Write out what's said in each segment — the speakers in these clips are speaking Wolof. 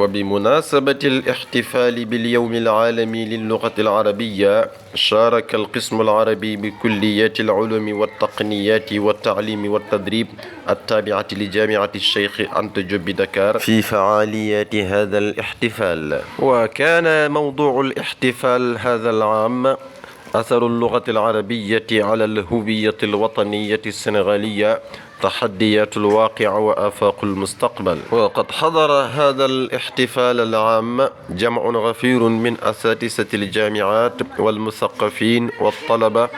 وبمناسبة الاحتفال باليوم العالمي للغة العربية، شارك القسم العربي بكلية العلوم والتقنيات والتعليم والتدريب التابعة لجامعة الشيخ أنت جوب بدكار في فعاليات هذا الاحتفال. وكان موضوع الاحتفال هذا العام أثر اللغة العربية على الهوية الوطنية السنغالية، تحديات الواقع وآفاق المستقبل. وقد حضر هذا الاحتفال العام جمع غفير من أساتذة الجامعات والمثقفين والطلبة،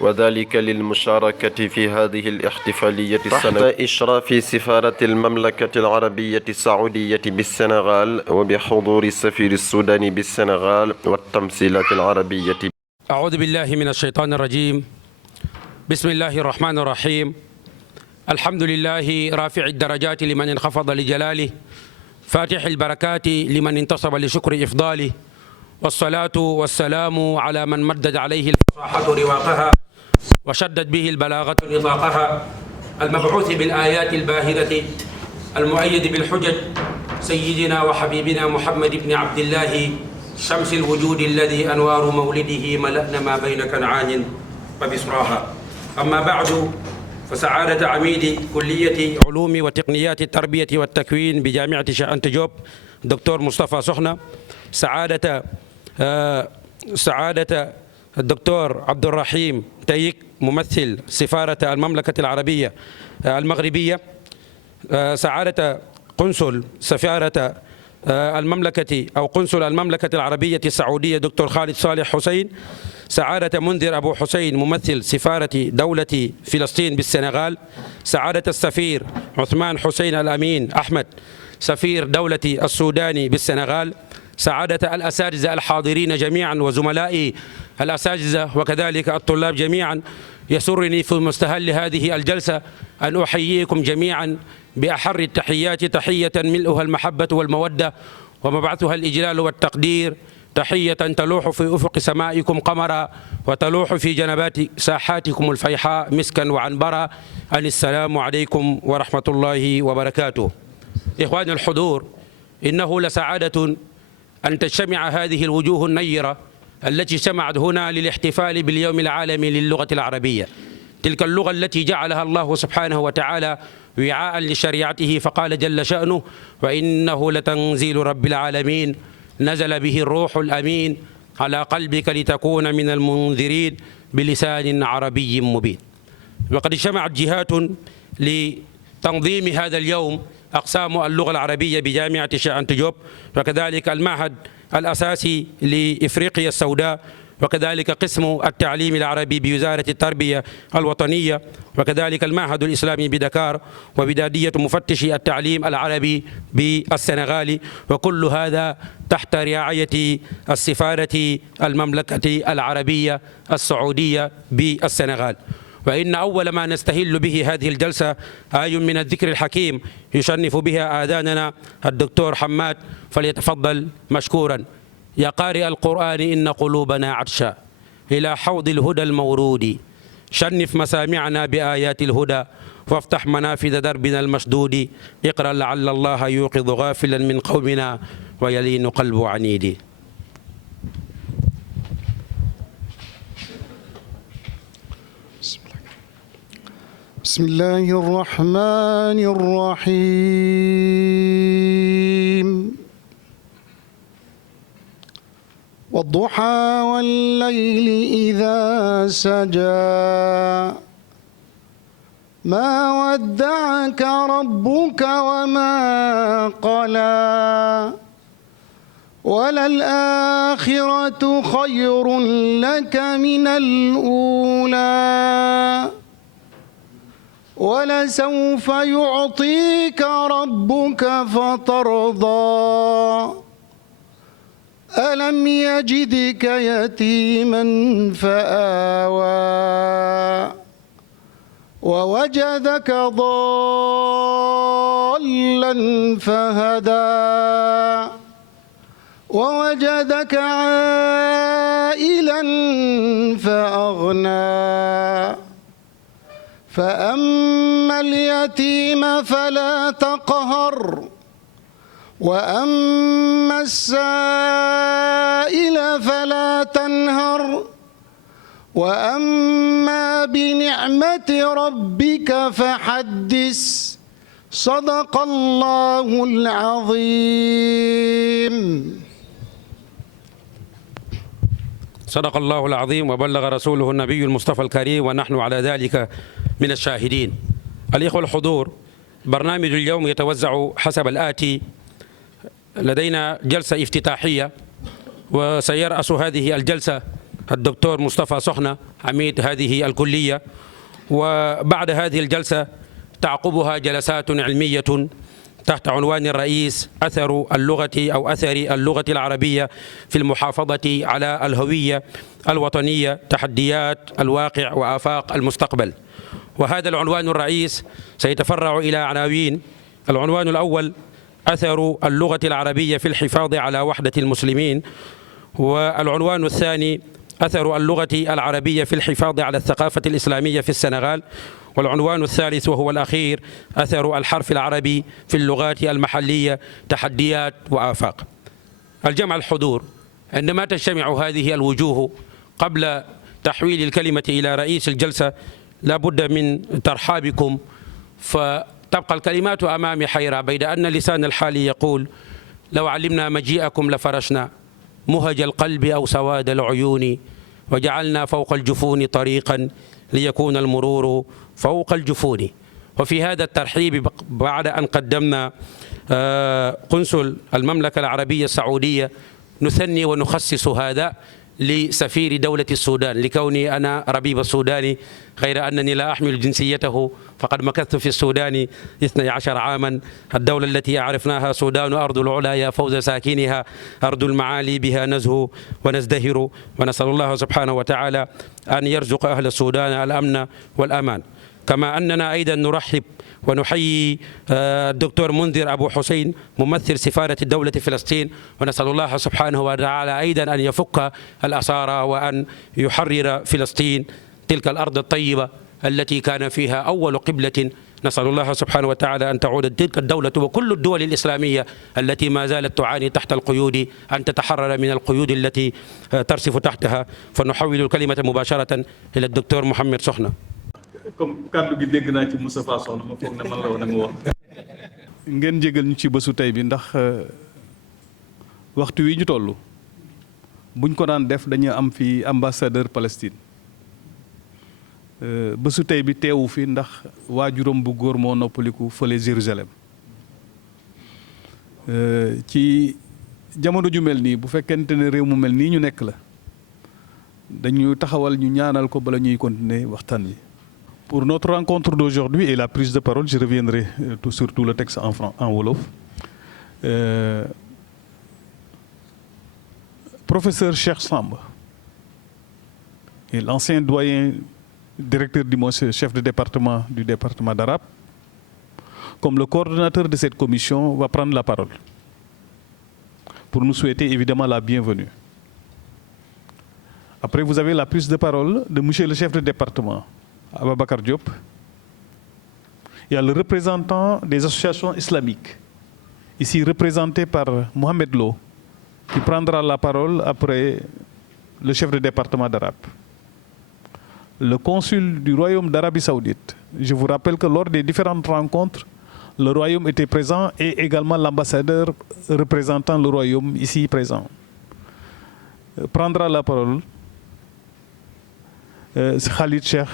وذلك للمشاركة في هذه الاحتفالية السنوية تحت إشراف سفارة المملكة العربية السعودية بالسنغال وبحضور سفير السودان بالسنغال والتمثيلات العربية. أعوذ بالله من الشيطان الرجيم. بسم الله الرحمن الرحيم. الحمد لله رافع الدرجات لمن انخفض لجلاله، فاتح البركات لمن انتصب لشكر إفضاله، والصلاة والسلام على من مدد عليه الفصاحة رواقها وشدد به البلاغة نطاقها، المبعوث بالآيات الباهرة المؤيد بالحجج، سيدنا وحبيبنا محمد بن عبد الله، شمس الوجود الذي أنوار مولده ملأنا ما بين كنعان وبصراها. أما بعد، فسعادة عميد كلية علوم وتقنيات التربية والتكوين بجامعة الشيخ أنت جوب دكتور مصطفى سخنة، سعادة الدكتور عبد الرحيم تيك ممثل سفارة المملكة العربية المغربية، سعادة قنصل سفارة المملكة أو قنصل المملكة العربية السعودية دكتور خالد صالح حسين، سعادة منذر أبو حسين ممثل سفارة دولة فلسطين بالسنغال، سعادة السفير عثمان حسين الأمين أحمد سفير دولة السودان بالسنغال، سعادة الأساتذة الحاضرين جميعا وزملائي الأساتذة وكذلك الطلاب جميعا. يسرني في مستهل هذه الجلسة أن أحييكم جميعا بأحر التحيات، تحية ملؤها المحبة والمودة ومبعثها الإجلال والتقدير، تحية تلوح في أفق سمائكم قمرا وتلوح في جنبات ساحاتكم الفيحاء مسكا وعنبرا، أن السلام عليكم ورحمة الله وبركاته. إخواني الحضور، إنه لسعادة أن تجتمع هذه الوجوه النيرة التي اجتمعت هنا للاحتفال باليوم العالمي للغة العربية، تلك اللغة التي جعلها الله سبحانه وتعالى وعاء لشريعته، فقال جل شأنه: وإنه لتنزيل رب العالمين نزل به الروح الأمين على قلبك لتكون من المنذرين بلسان عربي مبين. وقد اجتمعت جهات لتنظيم هذا اليوم، أقسام اللغة العربية بجامعة الشيخ أنت جوب، وكذلك المعهد الأساسي لإفريقيا السوداء، وكذلك قسم التعليم العربي بوزارة التربية الوطنية، وكذلك المعهد الإسلامي بدكار، وبدادية مفتشي التعليم العربي بالسنغال، وكل هذا تحت رعاية السفارة المملكة العربية السعودية بالسنغال. وإن أول ما نستهل به هذه الجلسة آي من الذكر الحكيم يشنف بها آذاننا الدكتور حماد، فليتفضل مشكورا. يا قارئ القرآن إن قلوبنا عطشا إلى حوض الهدى المورود، شنف مسامعنا بآيات الهدى وافتح منافذ دربنا المشدود، اقرأ لعل الله يوقظ غافلا من قومنا ويلين قلب عنيد. بسم الله الرحمن الرحيم. والضحى والليل إذا سجى ما ودعك ربك وما قلى وللآخرة خير لك من الأولى ولسوف يعطيك ربك فترضى ألم يجدك يتيما فآوى ووجدك ضالا فهدى ووجدك عائلا فأغنى فأما اليتيم فلا تقهر وأما السائل فلا تنهر وأما بنعمة ربك فحدث صدق الله العظيم. صدق الله العظيم وبلغ رسوله النبي المصطفى الكريم ونحن على ذلك من الشاهدين. الإخوة الحضور، برنامج اليوم يتوزع حسب الآتي: لدينا جلسة افتتاحية وسيرأس هذه الجلسة الدكتور مصطفى سخنة عميد هذه الكلية، وبعد هذه الجلسة تعقبها جلسات علمية تحت عنوان الرئيس أثر اللغة أو أثر اللغة العربية في المحافظة على الهوية الوطنية، تحديات الواقع وآفاق المستقبل. وهذا العنوان الرئيس سيتفرع إلى عناوين. العنوان الأول: أثر اللغة العربية في الحفاظ على وحدة المسلمين. والعنوان الثاني: أثر اللغة العربية في الحفاظ على الثقافة الإسلامية في السنغال. والعنوان الثالث وهو الأخير: أثر الحرف العربي في اللغات المحلية، تحديات وآفاق. الجمع الحضور، عندما تجتمع هذه الوجوه قبل تحويل الكلمة إلى رئيس الجلسة لا بد من ترحابكم، فتبقى الكلمات أمامي حيرة بيد أن لسان الحال يقول: لو علمنا مجيئكم لفرشنا مهج القلب أو سواد العيون، وجعلنا فوق الجفون طريقا ليكون المرور فوق الجفون. وفي هذا الترحيب بعد أن قدمنا قنصل المملكة العربية السعودية، نثني ونخصص هذا لسفير دولة السودان، لكوني أنا ربيب السوداني غير أنني لا أحمل جنسيته، فقد مكثت في السودان 12 عاما. الدولة التي عرفناها سودان أرض العلا يا فوز ساكنها، أرض المعالي بها نزهو ونزدهر، ونسأل الله سبحانه وتعالى أن يرزق أهل السودان الأمن والأمان. كما أننا أيضا نرحب ونحيي الدكتور منذر أبو حسين ممثل سفارة دولة فلسطين، ونسأل الله سبحانه وتعالى أيضا أن يفك الأسارى وأن يحرر فلسطين، تلك الأرض الطيبة التي كان فيها أول قبلة. نسأل الله سبحانه وتعالى أن تعود تلك الدولة وكل الدول الإسلامية التي ما زالت تعاني تحت القيود أن تتحرر من القيود التي ترسف تحتها. فنحول الكلمة مباشرة إلى الدكتور محمد سخنة. comme kàddu gi dégg naa ci Moustapha Sokhna ma foog ne man la woon a nga wax. ngeen jégal ñu ci bésu tey bi ndax waxtu wi ñu toll buñ ko daan def dañu am fi ambassadeur Palestine. bésu tey bi teewu fi ndax waajuram bu góor moo noppaliku fële Jérusalem. ci jamono ju mel nii bu fekkente ne réew mu mel nii ñu nekk la dañu taxawal ñu ñaanal ko bala ñuy continuer waxtaan wi. Pour notre rencontre d'aujourd'hui et la prise de parole, je reviendrai sur tout le texte en Wolof. Professeur Cheikh Samb est l'ancien doyen directeur du chef de département du département d'arabe. Comme le coordonnateur de cette commission va prendre la parole pour nous souhaiter évidemment la bienvenue. Après, vous avez la prise de parole de monsieur le chef de département, Ababakar Diop. Il y a le représentant des associations islamiques, ici représenté par Mohamed Lo, qui prendra la parole après le chef de département d'arabe. Le consul du Royaume d'Arabie Saoudite. Je vous rappelle que lors des différentes rencontres, le Royaume était présent et également l'ambassadeur représentant le Royaume ici présent. Prendra la parole Khalid Cheikh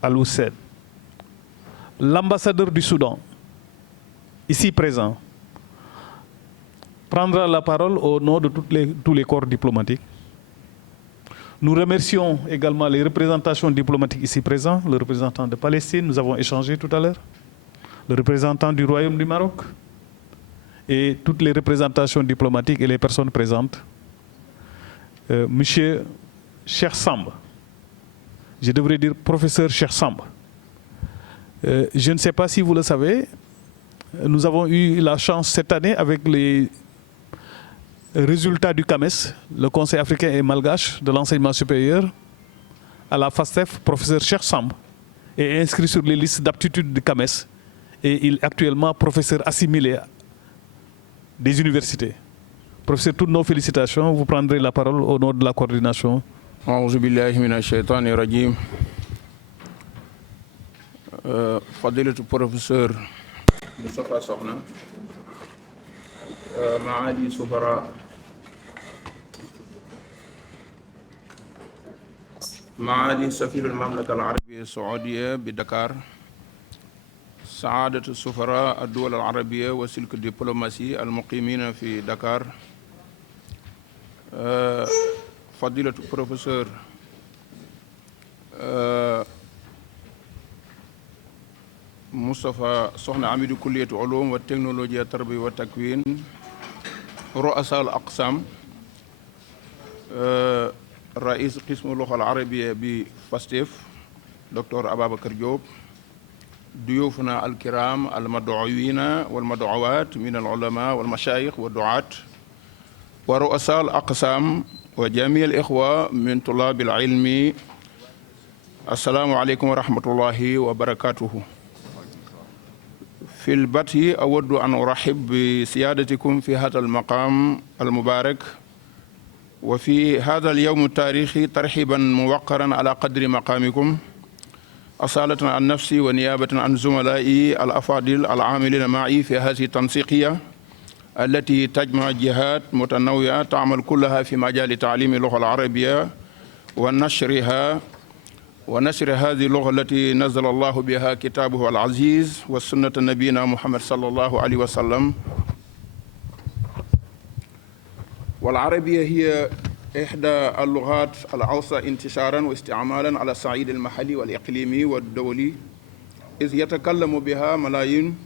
Al-Hussein. L'ambassadeur du Soudan, ici présent, prendra la parole au nom de tous les corps diplomatiques. Nous remercions également les représentations diplomatiques ici présents, le représentant de Palestine, nous avons échangé tout à l'heure, le représentant du Royaume du Maroc et toutes les représentations diplomatiques et les personnes présentes. Monsieur Cheikh Samb, je devrais dire professeur Cheikh Samb. Je ne sais pas si vous le savez, nous avons eu la chance cette année avec les résultats du CAMES, le Conseil africain et malgache de l'enseignement supérieur, à la FASTEF, professeur Cheikh Samb est inscrit sur les listes d'aptitude du CAMES et il est actuellement professeur assimilé des universités. Professeur, toutes nos félicitations. Vous prendrez la parole au nom de la coordination. أعوذ بالله من الشيطان الرجيم. فضيلة البروفيسور مصطفى صقنا، معالي سفراء، معالي سفير المملكة العربية السعودية بدكار، سعادة السفراء الدول العربية وسلك الدبلوماسي المقيمين في دكار، فضيلة البروفيسور مصطفى صقنا عميد كلية علوم والتكنولوجيا التربية والتكوين، رؤساء الأقسام، رئيس قسم اللغة العربية بفاستيف دكتور أبا بكر جوب، ضيوفنا الكرام المدعوين والمدعوات من العلماء والمشايخ والدعاة، ورؤساء الأقسام وجميع الإخوة من طلاب العلم، السلام عليكم ورحمة الله وبركاته. في البدء أود أن أرحب بسيادتكم في هذا المقام المبارك وفي هذا اليوم التاريخي ترحيبا موقرا على قدر مقامكم، أصالة عن نفسي ونيابة عن زملائي الأفاضل العاملين معي في هذه التنسيقية التي تجمع جهات متنوعة تعمل كلها في مجال تعليم اللغة العربية ونشر هذه اللغة التي نزل الله بها كتابه العزيز والسنة نبينا محمد صلى الله عليه وسلم. والعربية هي إحدى اللغات الأوسع انتشارا واستعمالا على الصعيد المحلي والإقليمي والدولي، إذ يتكلم بها ملايين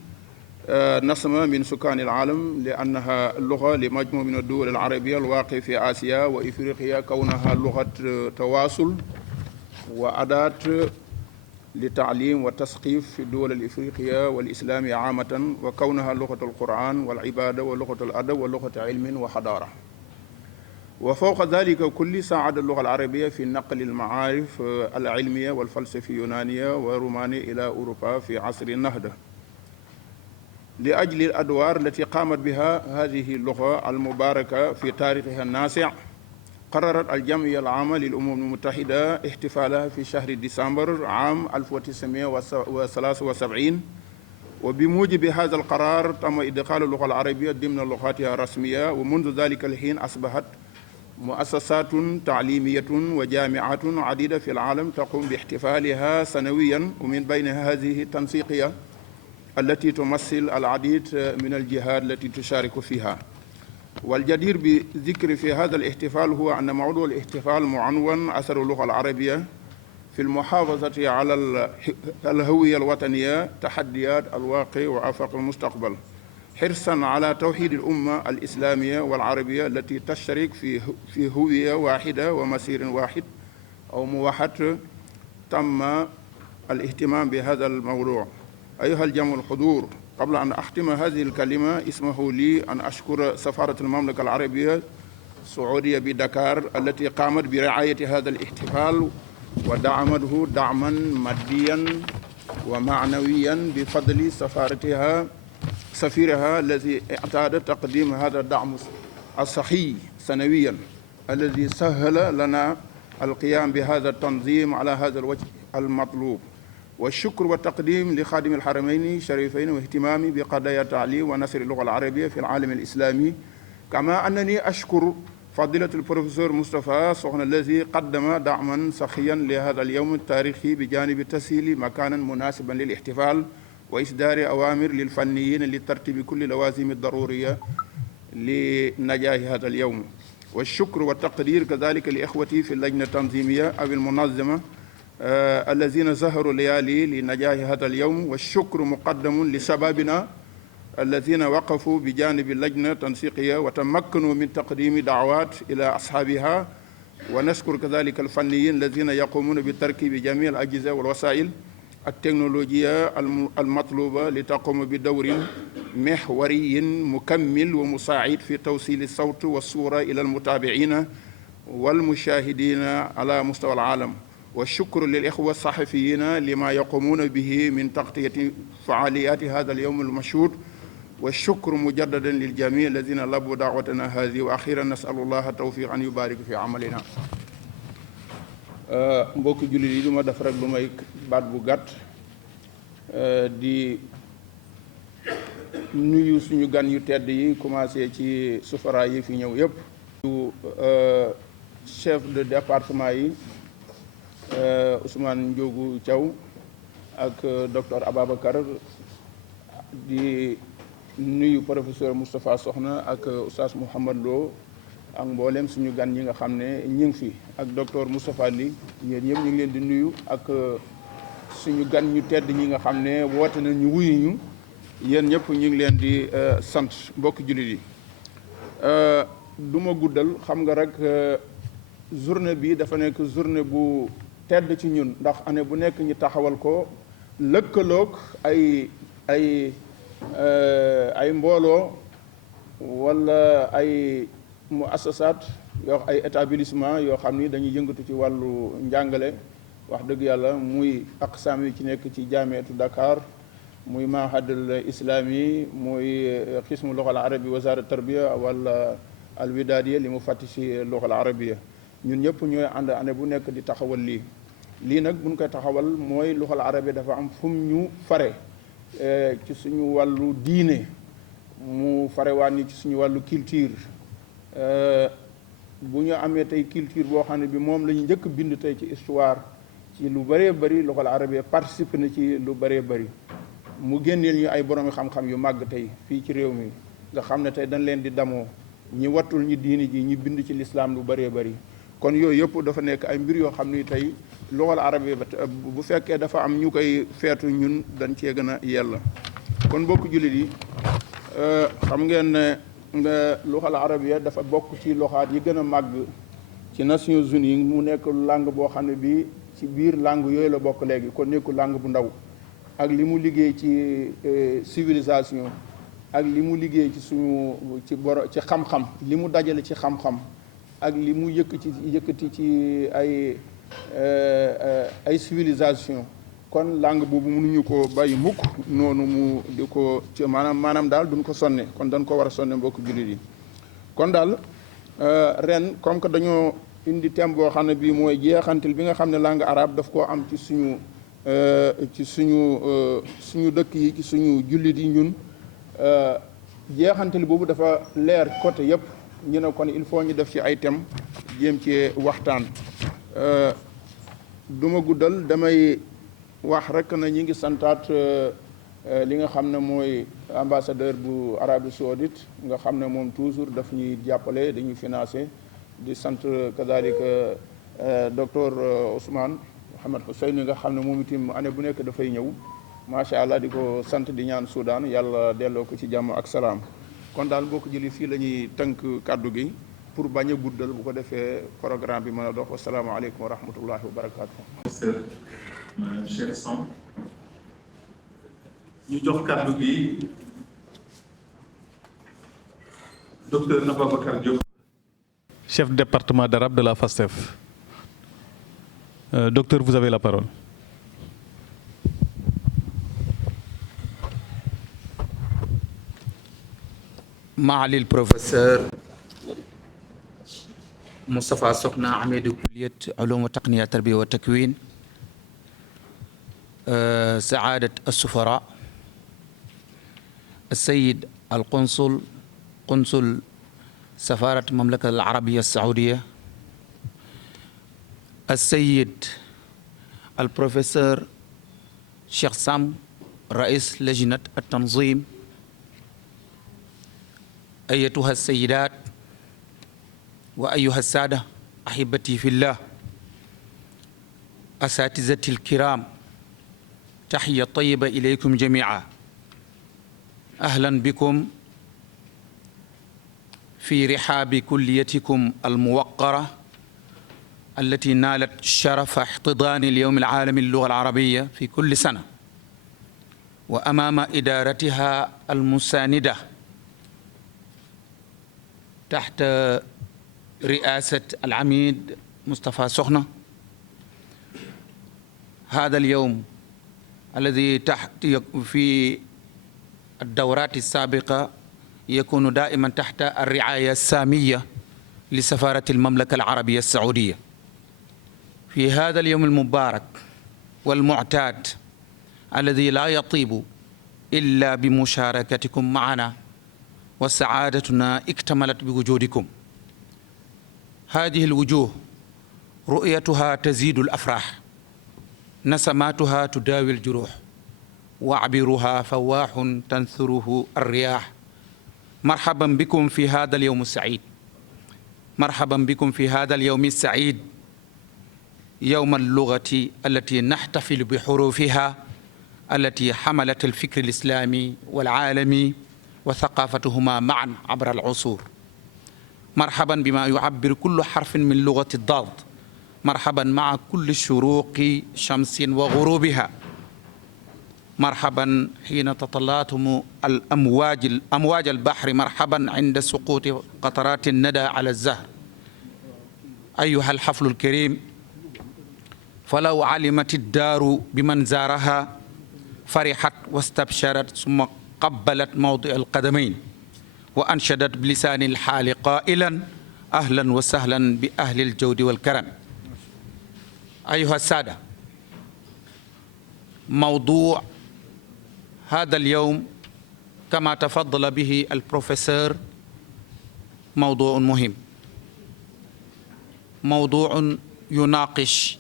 نسمة من سكان العالم، لأنها اللغة لمجموعة من الدول العربية الواقع في آسيا وإفريقيا، كونها لغة تواصل وأداة لتعليم وتثقيف في الدول الإفريقية والإسلام عامة، وكونها لغة القرآن والعبادة ولغة الأدب ولغة علم وحضارة. وفوق ذلك كل ساعد اللغة العربية في نقل المعارف العلمية والفلسفية اليونانية والرومانية إلى أوروبا في عصر النهضة. لأجل الأدوار التي قامت بها هذه اللغة المباركة في تاريخها الناسع، قررت الجمعية العامة للأمم المتحدة احتفالها في شهر ديسمبر عام 1973، وبموجب هذا القرار تم إدخال اللغة العربية ضمن لغاتها الرسمية، ومنذ ذلك الحين أصبحت مؤسسات تعليمية وجامعات عديدة في العالم تقوم باحتفالها سنويا، ومن بين هذه التنسيقية التي تمثل العديد من الجهات التي تشارك فيها. والجدير بذكر في هذا الاحتفال هو أن موضوع الاحتفال معنون أثر اللغة العربية في المحافظة على الهوية الوطنية، تحديات الواقع وآفاق المستقبل، حرصا على توحيد الأمة الإسلامية والعربية التي تشترك في هوية واحدة ومسير واحد أو موحد. تم الاهتمام بهذا الموضوع. أيها الجمع الحضور، قبل أن أختم هذه الكلمة اسمحوا لي أن أشكر سفارة المملكة العربية السعودية بدكار التي قامت برعاية هذا الاحتفال ودعمته دعما ماديا ومعنويا بفضل سفيرها الذي اعتاد تقديم هذا الدعم الصحي سنويا، الذي سهل لنا القيام بهذا التنظيم على هذا الوجه المطلوب. والشكر والتقديم لخادم الحرمين الشريفين واهتمامي بقضايا التعليم ونشر اللغة العربية في العالم الإسلامي، كما أنني أشكر فضيلة البروفيسور مصطفى صقنا الذي قدم دعما سخيا لهذا اليوم التاريخي بجانب تسهيل مكانا مناسبا للاحتفال وإصدار أوامر للفنيين لترتيب كل اللوازم الضرورية لنجاح هذا اليوم. والشكر والتقدير كذلك لإخوتي في اللجنة التنظيمية أو المنظمة الذين سهروا ليالي لنجاح هذا اليوم. والشكر مقدم لشبابنا الذين وقفوا بجانب اللجنة التنسيقية وتمكنوا من تقديم دعوات إلى أصحابها. ونشكر كذلك الفنيين الذين يقومون بتركيب جميع الأجهزة والوسائل التكنولوجية المطلوبة لتقوم بدور محوري مكمل ومساعد في توصيل الصوت والصورة إلى المتابعين والمشاهدين على مستوى العالم. والشكر للإخوة الصحفيين لما يقومون به من تغطية فعاليات هذا اليوم المشهود والشكر مجددا للجميع الذين لبوا دعوتنا هذه. وأخيرا نسأل الله التوفيق أن يبارك في عملنا. mbokki jullit yi du ma def rek lu may baat bu gàtt di nuyu suñu gan yu tedd yi commencé ci sufara yi fi ñëw yëpp. chef de département yi Ousmane Ndiogou Thiaw ak docteur Ababacar, di nuyu professeur Moustapha Sokhna ak oustaz Mouhamad Lo ak mboolem suñu gan ñi nga xam ne ñu ngi fi ak docteur Moustapha Ly, yéen ñëpp ñu ngi leen di nuyu ak suñu gan ñu tedd ñi nga xam ne woote na ñu wuyu ñu. yéen ñëpp ñu ngi leen di sant mbokki jullit yi. du ma guddal, xam nga rek journée bi dafa nekk journée bu tedd ci ñun, ndax année bu nekk ñu taxawal ko lëkkaloog ay mbooloo wala ay muassasaat yoo ay établissement yoo xam ni dañuy yëngatu ci wàllu njàngale. wax dëgg yàlla muy aqsaam yi ci nekk ci jaamiatu Dakar, muy mahadul islami, muy xismu luxal arabi wasarat tarbiya wala alwidaadiya li mu fàtti si luxal arabiya. ñun ñëpp ñooy ànd année bu nekk di taxawal lii nag buñ koy taxawal mooy luxal arabiya dafa am fu ñu fare ci suñu wàllu diine, mu fare waa ni ci suñu wàllu culture. bu ñu amee tey culture boo xam ne bi moom la ñu njëkk bind tey ci histoire ci lu bëree bëri, luxal arabiya participe na ci lu bëree bëri. mu génneel ñu ay borom xam-xam yu màgg tey fii ci réew mi nga xam ne tey dañ leen di damoo, ñi wattul ñi diini ji, ñi bind ci lislaam lu bëree bëri. kon yooyu yëpp dafa nekk ay mbir yoo xam ni tey luxal arabiya bu fekkee dafa am ñu koy feetu, ñun dañ cee gën a yella. kon mbokk jullit yi, xam ngeen ne luxal arabiya dafa bokk ci loxaat yi gën a màgg ci Nations Unies. mu nekk langue boo xam ne bii ci biir langue yooyu la bokk léegi, kon nekku langue bu ndaw. ak li mu liggéey ci civilisation, ak li mu liggéey ci suñu ci xam-xam, li mu dajale ci xam-xam, ak li mu yëkkati ci ay civilisation. kon langue boobu mënuñu ko bàyyi mukk noonu mu di ko ci maanaam daal duñ ko sonne, kon dañ ko war a sonne mbokk jullit yi. kon daal ren comme que dañoo indi thème boo xam ne bii mooy jeexantil bi nga xam ne langue arabe daf koo am ci suñu dëkk yi, ci suñu jullit yi. ñun jeexantil boobu dafa leer côté yëpp. ñu ne kon il faut ñu def ci ay thème jéem ci waxtaan. du ma guddal, damay wax rek na ñi ngi santaat li nga xam ne mooy ambassadeur bu Arabie Saoudite, nga xam ne moom toujours daf ñuy jàppale, dañuy financé. di sant kadalika docteur Ousmane Mohamed Hussein nga xam ne moom itam année bu nekk dafay ñëw, macha allah. di ko sant di ñaan Soudan yàlla delloo ko ci jàmm ak salaam. kon daal boo ko jëlee fii la ñuy tënk kàddu gi pour bañ a guddal, bu ko defee programme bi mën a dox. wasalaamaaleykum wa rahmatullahi wa barakaatu. Cheikh Samb, ñu jox kàddu gi docteur Ababacar Diop, chef de département d'arabe de la FASTEF. Docteur, vous avez la parole. معالي البروفيسور مصطفى سخنا عميد كلية علوم وتقنية التربية والتكوين، سعادة السفراء، السيد القنصل، قنصل سفارة المملكة العربية السعودية، السيد البروفيسور شيخ سام رئيس لجنة التنظيم، أيتها السيدات وأيها السادة أحبتي في الله، أساتذتي الكرام، تحية طيبة إليكم جميعا. أهلا بكم في رحاب كليتكم الموقرة التي نالت شرف احتضان اليوم العالمي للغة العربية في كل سنة، وأمام إدارتها المساندة تحت رئاسة العميد مصطفى سخنة. هذا اليوم الذي في الدورات السابقة يكون دائما تحت الرعاية السامية لسفارة المملكة العربية السعودية. في هذا اليوم المبارك والمعتاد الذي لا يطيب إلا بمشاركتكم معنا، وسعادتنا اكتملت بوجودكم. هذه الوجوه رؤيتها تزيد الأفراح، نسماتها تداوي الجروح، وعبرها فواح تنثره الرياح. مرحبا بكم في هذا اليوم السعيد، مرحبا بكم في هذا اليوم السعيد، يوم اللغة التي نحتفل بحروفها التي حملت الفكر الإسلامي والعالمي وثقافتهما معا عبر العصور. مرحبا بما يعبر كل حرف من لغة الضاد، مرحبا مع كل شروق شمس وغروبها، مرحبا حين تطلعتم أمواج البحر، مرحبا عند سقوط قطرات الندى على الزهر. أيها الحفل الكريم، فلو علمت الدار بمن زارها فرحت واستبشرت، ثم قبلت موضع القدمين وأنشدت بلسان الحال قائلا أهلا وسهلا بأهل الجود والكرم. أيها السادة، موضوع هذا اليوم كما تفضل به البروفيسور موضوع مهم، موضوع يناقش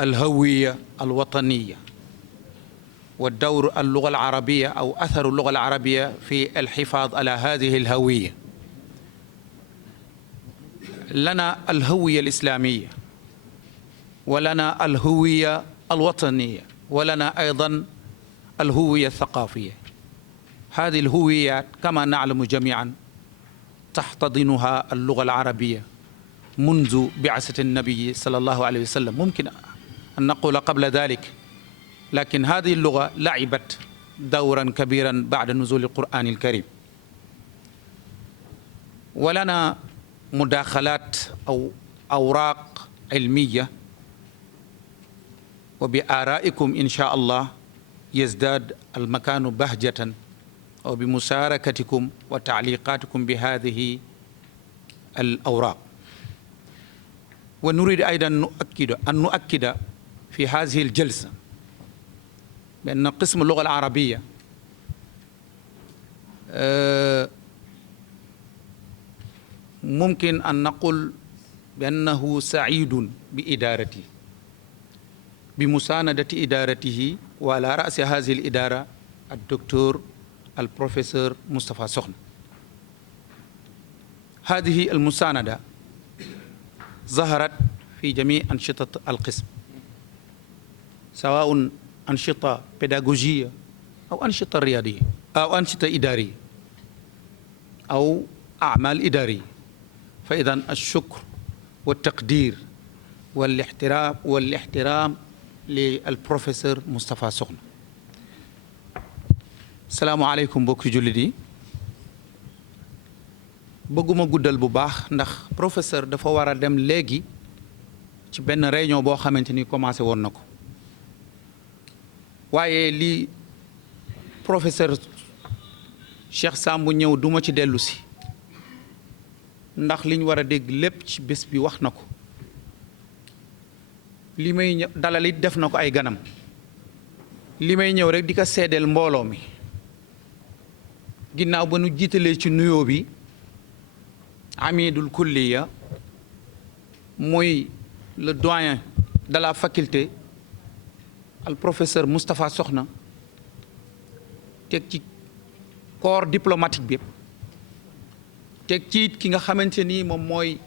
الهوية الوطنية والدور اللغة العربية أو أثر اللغة العربية في الحفاظ على هذه الهوية. لنا الهوية الإسلامية، ولنا الهوية الوطنية، ولنا أيضا الهوية الثقافية. هذه الهويات كما نعلم جميعا تحتضنها اللغة العربية منذ بعثة النبي صلى الله عليه وسلم، ممكن أن نقول قبل ذلك، لكن هذه اللغة لعبت دورا كبيرا بعد نزول القرآن الكريم. ولنا مداخلات أو أوراق علمية، وبآرائكم إن شاء الله يزداد المكان بهجة، أو بمشاركتكم وتعليقاتكم بهذه الأوراق. ونريد أيضا أن نؤكد في هذه الجلسة بأن قسم اللغة العربية ممكن أن نقول بأنه سعيد بإدارته، بمساندة إدارته، وعلى رأس هذه الإدارة الدكتور البروفيسور مصطفى سخن. هذه المساندة ظهرت في جميع أنشطة القسم، سواء أنشطة بيداغوجية أو أنشطة رياضية أو أنشطة إدارية أو أعمال إدارية. فإذا الشكر والتقدير والاحترام للبروفيسور مصطفى سخن. السلام عليكم mbokki jullit yi. bëgguma guddal bu baax ndax professeur dafa war a dem léegi ci benn réunion boo xamante ni commencé woon na ko, waaye li professeur Cheikh Samb ñëw duma ci dellu si ndax liñ war a dégg lépp ci bés bi wax na ko. li may dalal it def na ko ay ganam, li may ñëw rek di ko seedeel mbooloo mi ginnaaw ba nu jiitalee ci nuyoo bi amidul kulliya muy le doyen de la faculté al professeur Moustapha Sokhna, teg ci corps diplomatique bi teg ci it ki nga xamante ni moom mooy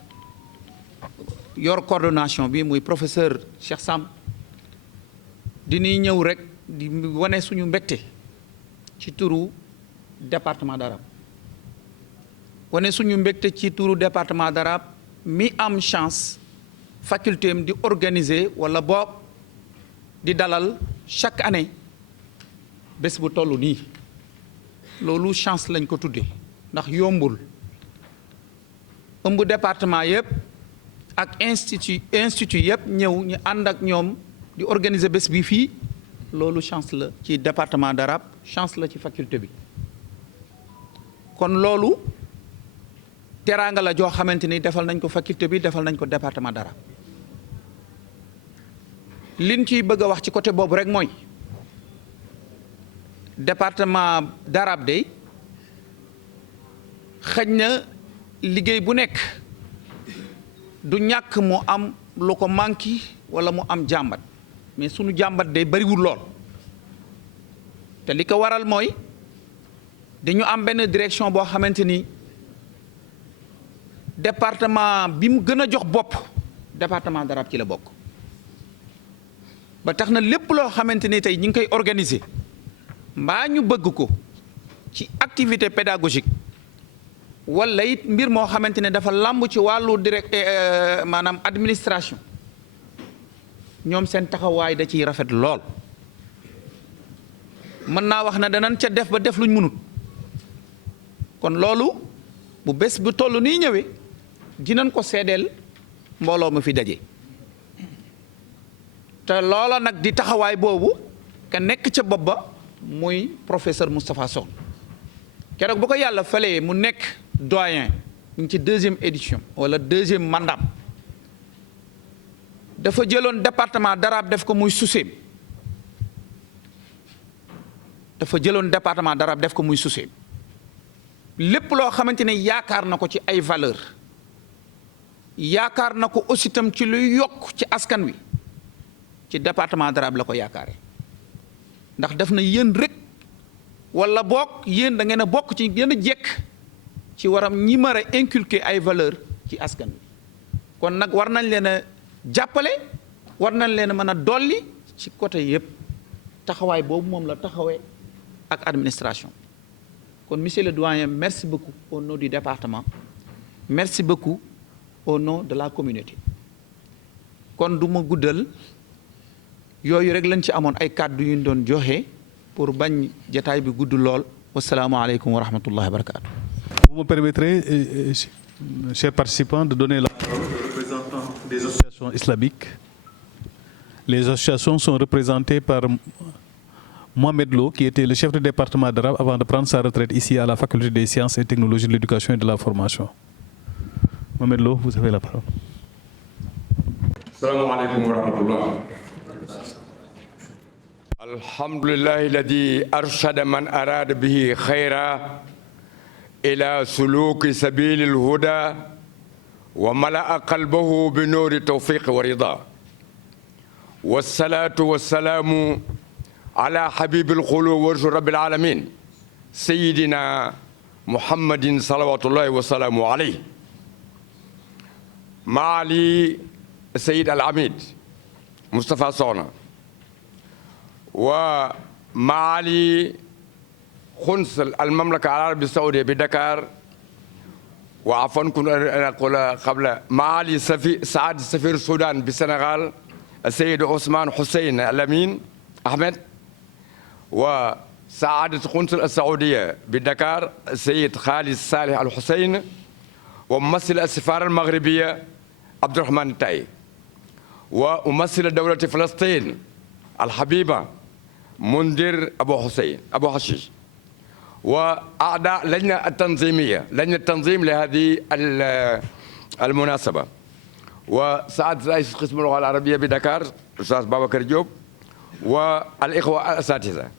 yor coordination bi muy professeur Cheikh Samb. diñuy ñëw rek di wane suñu mbégte ci turu département d'arabe, wane suñu mbégte ci turu département d'arabe mi am chance faculté am di organiser wala boog di dalal chaque année bés bu toll nii. loolu chance lañ ko tuddee ndax yombul ëmb département yëpp ak institut yëpp ñëw ñu ànd ak ñoom di organiser bés bi fii loolu chance la ci département d'arabe, chance la ci faculté bi kon loolu teraanga la joo xamante ni defal nañ ko faculté bi defal nañ ko département d'arabe liñ ciy bëgg a wax ci côté boobu rek mooy département d'arabe day xëj na liggéey bu nekk du ñàkk mu am lu ko manqué wala mu am jàmbat mais sunu jàmbat day bariwul lool te li ko waral mooy dañu am benn direction boo xamante ni département bi mu gën a jox bopp département d'arabe ci la bokk ba tax na lépp loo xamante ni tey ñu ngi koy organiser mbaa ñu bëgg ko ci activité pédagogique wala it mbir moo xamante ne dafa làmb ci wàllu maanaam administration ñoom seen taxawaay da ciy rafet lool mën naa wax ne danañ ca def ba def luñ mënut kon loolu bu bés bu toll nii ñëwee dinañ ko seedeel mbooloo ma fi daje te loola nag di taxawaay boobu ka nekk ca bopp ba muy professeur Moustapha Sow keroog bu ko yàlla falee mu nekk doyen mu ngi ci 2e édition wala 2e mandat dafa jëloon département d'arabe def ko muy suseem lépp loo xamante ne yaakaar na ko ci ay valeur yaakaar na ko aussi tam ci luy yokk ci askan wi ci département d'arabe la ko yaakaare ndax def na yéen rek wala bokk yéen da ngeen a bokk ci gën a jekk ci waram ñi mar a inculquer ay valeur ci askan wi kon nag war nañ leen a jàppale war nañ leen a mën a dolli ci côté yëpp taxawaay boobu moom la taxawee ak administration kon monsieur le doyen merci beaucoup au nom du département merci beaucoup au nom de la communauté kon du ma guddal yooyu rek lañ ci amoon ay kàddu yu ñu doon joxe pour bañ jataay bi gudd lool wasalaamaaleykum wa rahmatullahi wa barakatuh. Vous me permettrez, chers participants, de donner la parole aux représentants des associations islamiques. Les associations sont représentées par Mohamed Lo, qui était le chef de département d'arabe avant de prendre sa retraite ici à la faculté des sciences et technologies de l'éducation et de la formation. Mohamed Lo, vous avez la parole. Assalamu alaikum wa rahmatullah. Alhamdulillah alladhi arshada man arada bihi khayra ila suluki sabilil huda wa mala'a qalbahu bi nuri tawfiq wa rida. Wassalatu wassalamu ala habibil qulub wa rabbil alamin sayyidina Muhammadin salawatullahi wa salamu alayhi. Maali Sayyid Al-Amid Moustapha Sokhna wa maali خنصل المملكة العربية السعودية بدكار وعفوا كنت أقول قبل معالي سعادة سفير السودان بالسنغال السيد عثمان حسين الأمين أحمد وسعادة قنصل السعودية بدكار السيد خالد صالح الحسين وممثل السفارة المغربية عبد الرحمن التاي وممثل دولة فلسطين الحبيبة منذر أبو حشيش وأعضاء لجنة التنظيمية لجنة التنظيم لهذه المناسبة وسعادة رئيس قسم اللغة العربية بدكار الأستاذ بابكر جوب والإخوة الأساتذة.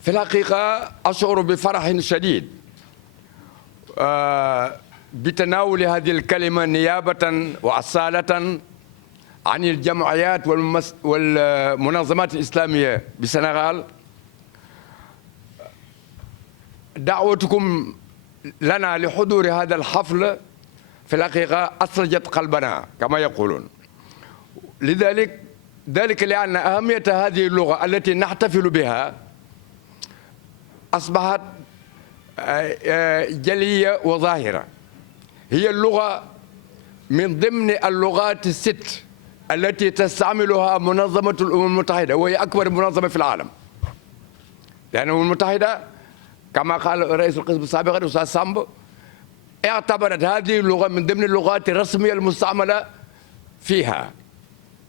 في الحقيقة أشعر بفرح شديد بتناول هذه الكلمة نيابة وأصالة عن الجمعيات والمنظمات الإسلامية بالسنغال. دعوتكم لنا لحضور هذا الحفل في الحقيقة أثلجت قلبنا كما يقولون. ذلك لأن أهمية هذه اللغة التي نحتفل بها أصبحت جلية وظاهرة. هي اللغة من ضمن اللغات الست التي تستعملها منظمة الأمم المتحدة وهي أكبر منظمة في العالم. لأن الأمم المتحدة كما قال رئيس القسم السابق الأستاذ سامبو اعتبرت هذه اللغة من ضمن اللغات الرسمية المستعملة فيها.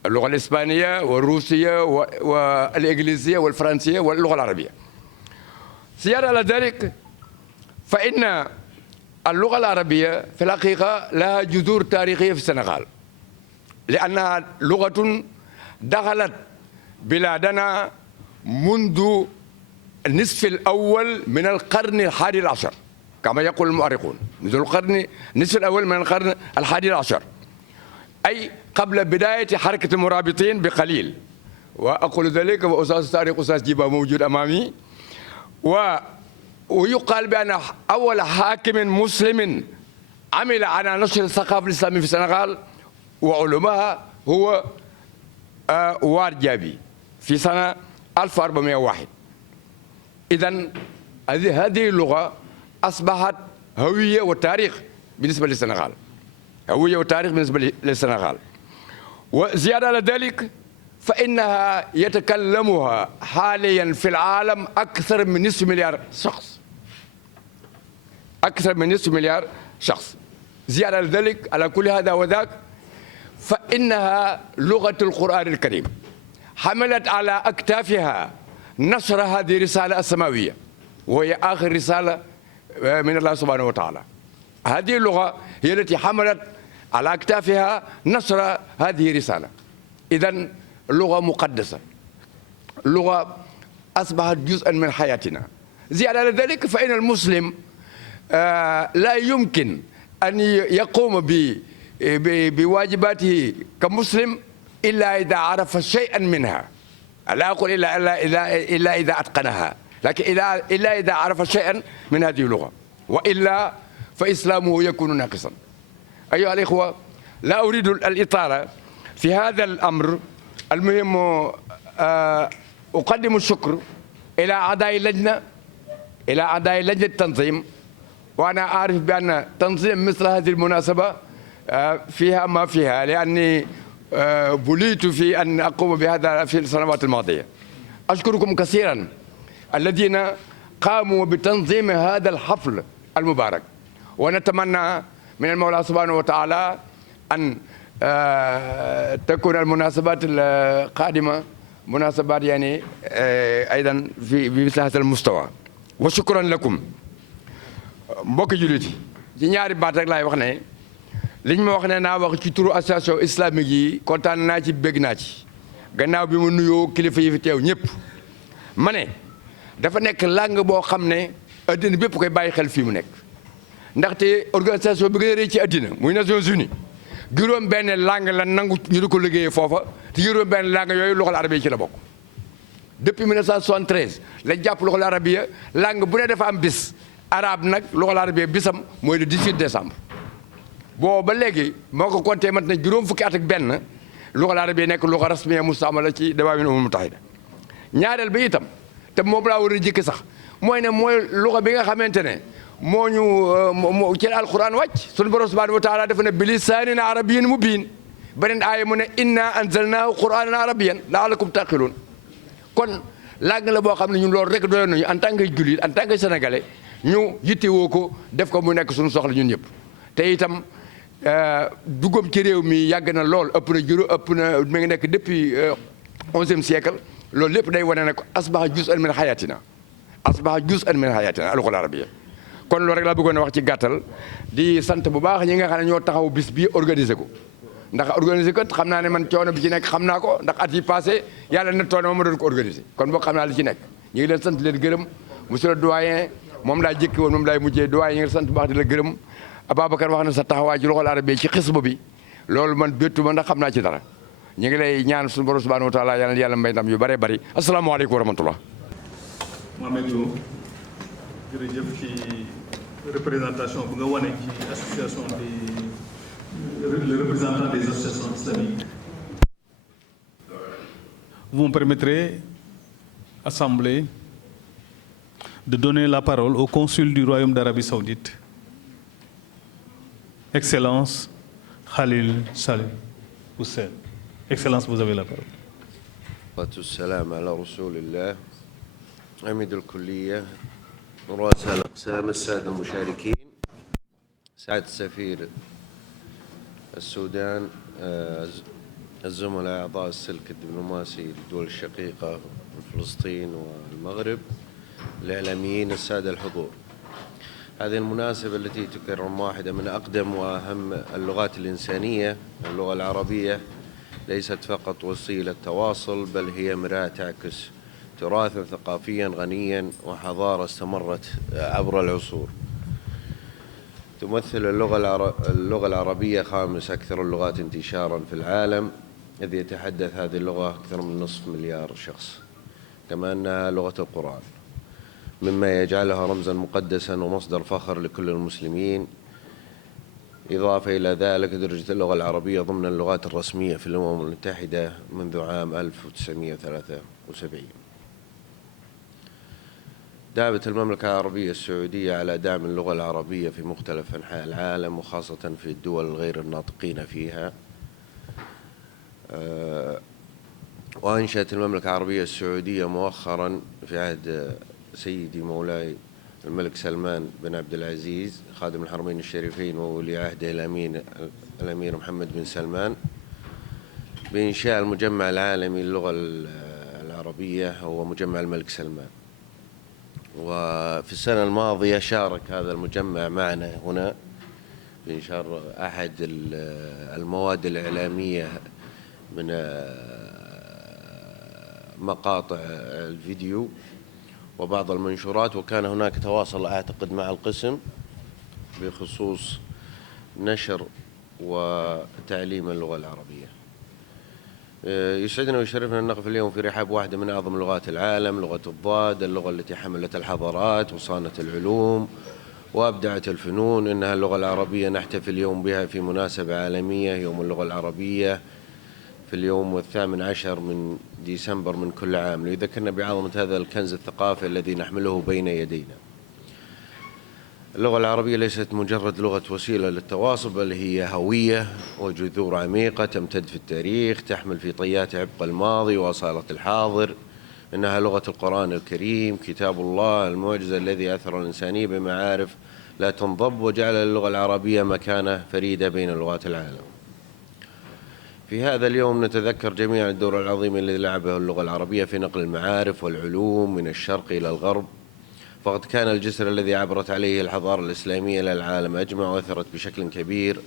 اللغة الإسبانية والروسية والإنجليزية والفرنسية واللغة العربية. زيادة على ذلك فإن اللغة العربية في الحقيقة لها جذور تاريخية في السنغال، لأنها لغة دخلت بلادنا منذ النصف الأول من القرن الحادي عشر كما يقول المؤرخون، منذ النصف الأول من القرن الحادي عشر، أي قبل بداية حركة المرابطين بقليل. وأقول ذلك وأستاذ التاريخ أستاذ جيبا موجود أمامي. ويقال بأن أول حاكم مسلم عمل على نشر الثقافة الإسلامية في السنغال وعلومها هو وار جابي في سنة 1401. إذن هذه اللغة أصبحت هوية وتاريخ بالنسبة للسنغال، هوية وتاريخ بالنسبة للسنغال. وزيادة على ذلك فإنها يتكلمها حاليا في العالم أكثر من نصف مليار شخص، أكثر من نصف مليار شخص. زيادة على ذلك على كل هذا وذاك فإنها لغة القرآن الكريم، حملت على أكتافها نشر هذه الرسالة السماوية وهي آخر رسالة من الله سبحانه وتعالى. هذه اللغة هي التي حملت على أكتافها نشر هذه الرسالة. إذن اللغة مقدسة، اللغة أصبحت جزءا من حياتنا. زيادة على ذلك فإن المسلم لا يمكن أن يقوم بواجباته كمسلم إلا إذا عرف شيئا منها. لا أقول إلا إذا أتقنها، لكن إلا إذا عرف شيئا من هذه اللغة، وإلا فإسلامه يكون ناقصا. أيها الإخوة، لا أريد الإطالة في هذا الأمر. المهم أقدم الشكر إلى أعضاء اللجنة، إلى أعضاء لجنة التنظيم. وأنا أعرف بأن تنظيم مثل هذه المناسبة فيها ما فيها، لأني بليت في أن أقوم بهذا في السنوات الماضية. أشكركم كثيرا الذين قاموا بتنظيم هذا الحفل المبارك، ونتمنى من المولى سبحانه وتعالى أن تكون المناسبات القادمة مناسبات يعني أيضا في مثل هذا المستوى. وشكرا لكم. mbokki jullit yi ci ñaari baat rek laay wax ne liñ ma wax ne naa wax ci turu association islamique yi kontaan naa ci bég naa ci gannaaw bi mu nuyoo kilifa yi fi teew ñëpp. ma ne dafa nekk langue boo xam ne addina bépp koy bàyyi xel fii mu nekk, ndaxte organisation bi gën a rëy ci addina muy Nations Unies juróom benn langue la nangu ñu di ko liggéeyee foofa, te juróom benn langue yooyu loxol arabiya ci la bokk. Depuis 1973 la jàpp loxol arabiya langue bu ne dafa am bis. arabe nag loxol arabiya bisam mooy le 18 décembre. boo ba léegi moo ko compté mat na juróom fukki at ak benn loxol arabiya nekk loxo rasmiya mustamala ci dawaawin umam mutahida. ñaareel bi itam te moom laa war a jikki sax mooy ne mooy loxo bi nga xamante ne moo ñu ci alquran wàcc sunu borom subhanahu wa taala dafa ne bilisaanin arabiyyin mubiin. beneen aaya mu ne inna anzalnaahu qur'aanan arabiyyan la'allakum taqiluun. kon langue la boo xam ne ñun loolu rek doyoon nañu en tant que jullit en tant que sénégalais ñu yittewoo ko def ko mu nekk suñu soxla ñun ñëpp. te itam duggoom ci réew mi yàgg na lool ëpp na mi ngi nekk depuis 11e siècle. loolu lépp day wane ne ko asbaha juz'an min hayatina, asbaha juz'an min hayatina al-lugha al-arabiyya. kon loolu rek laa bëggoon a wax ci gàttal di sant bu baax ñi nga xam ne ñoo taxaw bis bii organiser ko. ndax organiser ko xam naa ne man coono bi ci nekk xam naa ko ndax at yi passé yàlla na toone ma doon ko organiser kon boo xam naa li ci nekk ñu ngi leen sant leen gërëm. monsieur le doyen moom laa jëkki woon moom laay mujjee doyen ñu ngi sant bu baax di la gërëm. Ababacar wax na sa taxawaay ci loxol arabe ci xisba bi loolu man béttu ma ndax xam naa ci dara. ñu ngi lay ñaan suñu borom subhanahu wa taala yàlla may ndam yu bëree bëri. asalaamaaleykum wa rahmatullah. Mamadou jërëjëf ci représentation bu nga wane ci association le représentant des associations islamiques. Vous me permettrez, Assemblée, de donner la parole au consul du Royaume d'Arabie Saoudite, Excellence Khalil Salim Hussein. Excellence, vous avez la parole. والسلام على رسول الله عميد الكلية رؤساء الأقسام السادة المشاركين سعادة السفير السودان الزملاء أعضاء السلك الدبلوماسي للدول الشقيقة من فلسطين والمغرب، الإعلاميين، السادة الحضور. هذه المناسبة التي تكرم واحدة من أقدم وأهم اللغات الإنسانية، اللغة العربية، ليست فقط وسيلة تواصل، بل هي مرآة تعكس تراثا ثقافيا غنيا وحضارة استمرت عبر العصور. تمثل اللغة العربية خامس أكثر اللغات انتشارا في العالم، إذ يتحدث هذه اللغة أكثر من نصف مليار شخص، كما أنها لغة القرآن، مما يجعلها رمزا مقدسا ومصدر فخر لكل المسلمين. إضافة إلى ذلك درجت اللغة العربية ضمن اللغات الرسمية في الأمم المتحدة منذ عام 1973. دعمت المملكة العربية السعودية على دعم اللغة العربية في مختلف أنحاء العالم، وخاصة في الدول غير الناطقين فيها. وأنشأت المملكة العربية السعودية مؤخرا في عهد سيدي مولاي الملك سلمان بن عبد العزيز خادم الحرمين الشريفين وولي عهده الأمير محمد بن سلمان بإنشاء المجمع العالمي للغة العربية، هو مجمع الملك سلمان. وفي السنة الماضية شارك هذا المجمع معنا هنا بإنشار أحد المواد الإعلامية من مقاطع الفيديو وبعض المنشورات، وكان هناك تواصل أعتقد مع القسم بخصوص نشر وتعليم اللغة العربية. يسعدنا ويشرفنا أن نقف اليوم في رحاب واحدة من أعظم لغات العالم، لغة الضاد، اللغة التي حملت الحضارات وصانت العلوم وأبدعت الفنون. إنها اللغة العربية نحتفل اليوم بها في مناسبة عالمية، يوم اللغة العربية، في اليوم 18 من ديسمبر من كل عام، ليذكرنا بعظمة هذا الكنز الثقافي الذي نحمله بين يدينا. اللغة العربية ليست مجرد لغة وسيلة للتواصل، بل هي هوية وجذور عميقة تمتد في التاريخ، تحمل في طياتها عبق الماضي وأصالة الحاضر. إنها لغة القرآن الكريم، كتاب الله المعجز الذي أثر الإنسانية بمعارف لا تنضب، وجعل اللغة العربية مكانة فريدة بين لغات العالم. في هذا اليوم نتذكر جميعا الدور العظيم الذي لعبه اللغة العربية في نقل المعارف والعلوم من الشرق إلى الغرب، فقد كان الجسر الذي عبرت عليه الحضارة الإسلامية إلى العالم أجمع، وأثرت بشكل كبير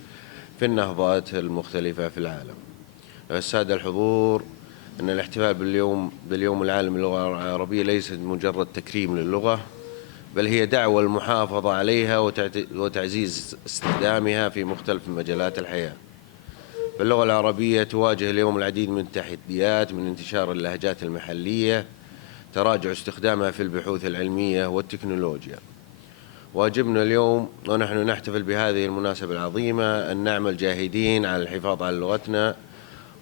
في النهضات المختلفة في العالم. السادة الحضور، أن الاحتفال باليوم العالمي للغة العربية ليس مجرد تكريم للغة، بل هي دعوة للمحافظة عليها وتعزيز استخدامها في مختلف مجالات الحياة. فاللغة العربية تواجه اليوم العديد من التحديات، من انتشار اللهجات المحلية، تراجع استخدامها في البحوث العلمية والتكنولوجيا. واجبنا اليوم ونحن نحتفل بهذه المناسبة العظيمة أن نعمل جاهدين على الحفاظ على لغتنا،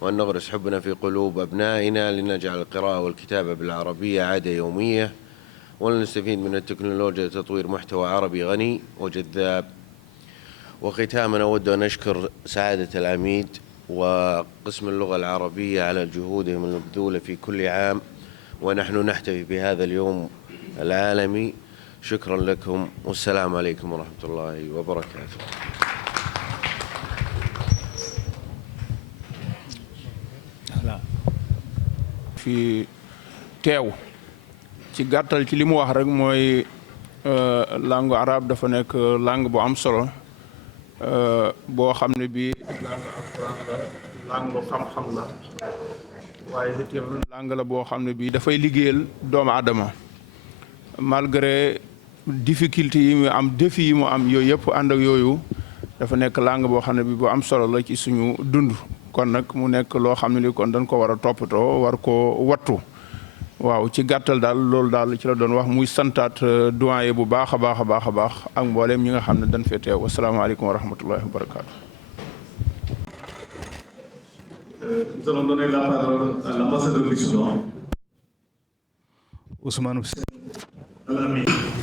وأن نغرس حبنا في قلوب أبنائنا، لنجعل القراءة والكتابة بالعربية عادة يومية، ولنستفيد من التكنولوجيا لتطوير محتوى عربي غني وجذاب. وختاما أود أن أشكر سعادة العميد وقسم اللغة العربية على جهودهم المبذولة في كل عام ونحن نحتفي بهذا اليوم العالمي. شكرا لكم، والسلام عليكم ورحمة الله وبركاته. fi teew ci gàttal ci li mu wax rek mooy langue arabe dafa nekk langue bu am solo boo xam ne bii langue alquran la, langue xam-xam la, waaye itam langue la boo xam ne bii dafay liggéeyal doomu aadama malgré difficulté yi mu am, défi yi mu am, yooyu yëpp ànd ak yooyu dafa nekk langue boo xam ne bii bu am solo la ci suñu dund. kon nag mu nekk loo xam ne li kon dañ ko war a toppatoo, war ko wattu. waaw ci gàttal daal loolu daal ci la doon wax, muy santaat doyen bu baax a baax a baax a baax ak mbooleem ñi nga xam ne dañ fee teew. asalaamaaleykum wa rahmatullahi wa barakaatu. Nous allons donner la parole à l'ambassadeur du Soudan, Ousmane Hussein.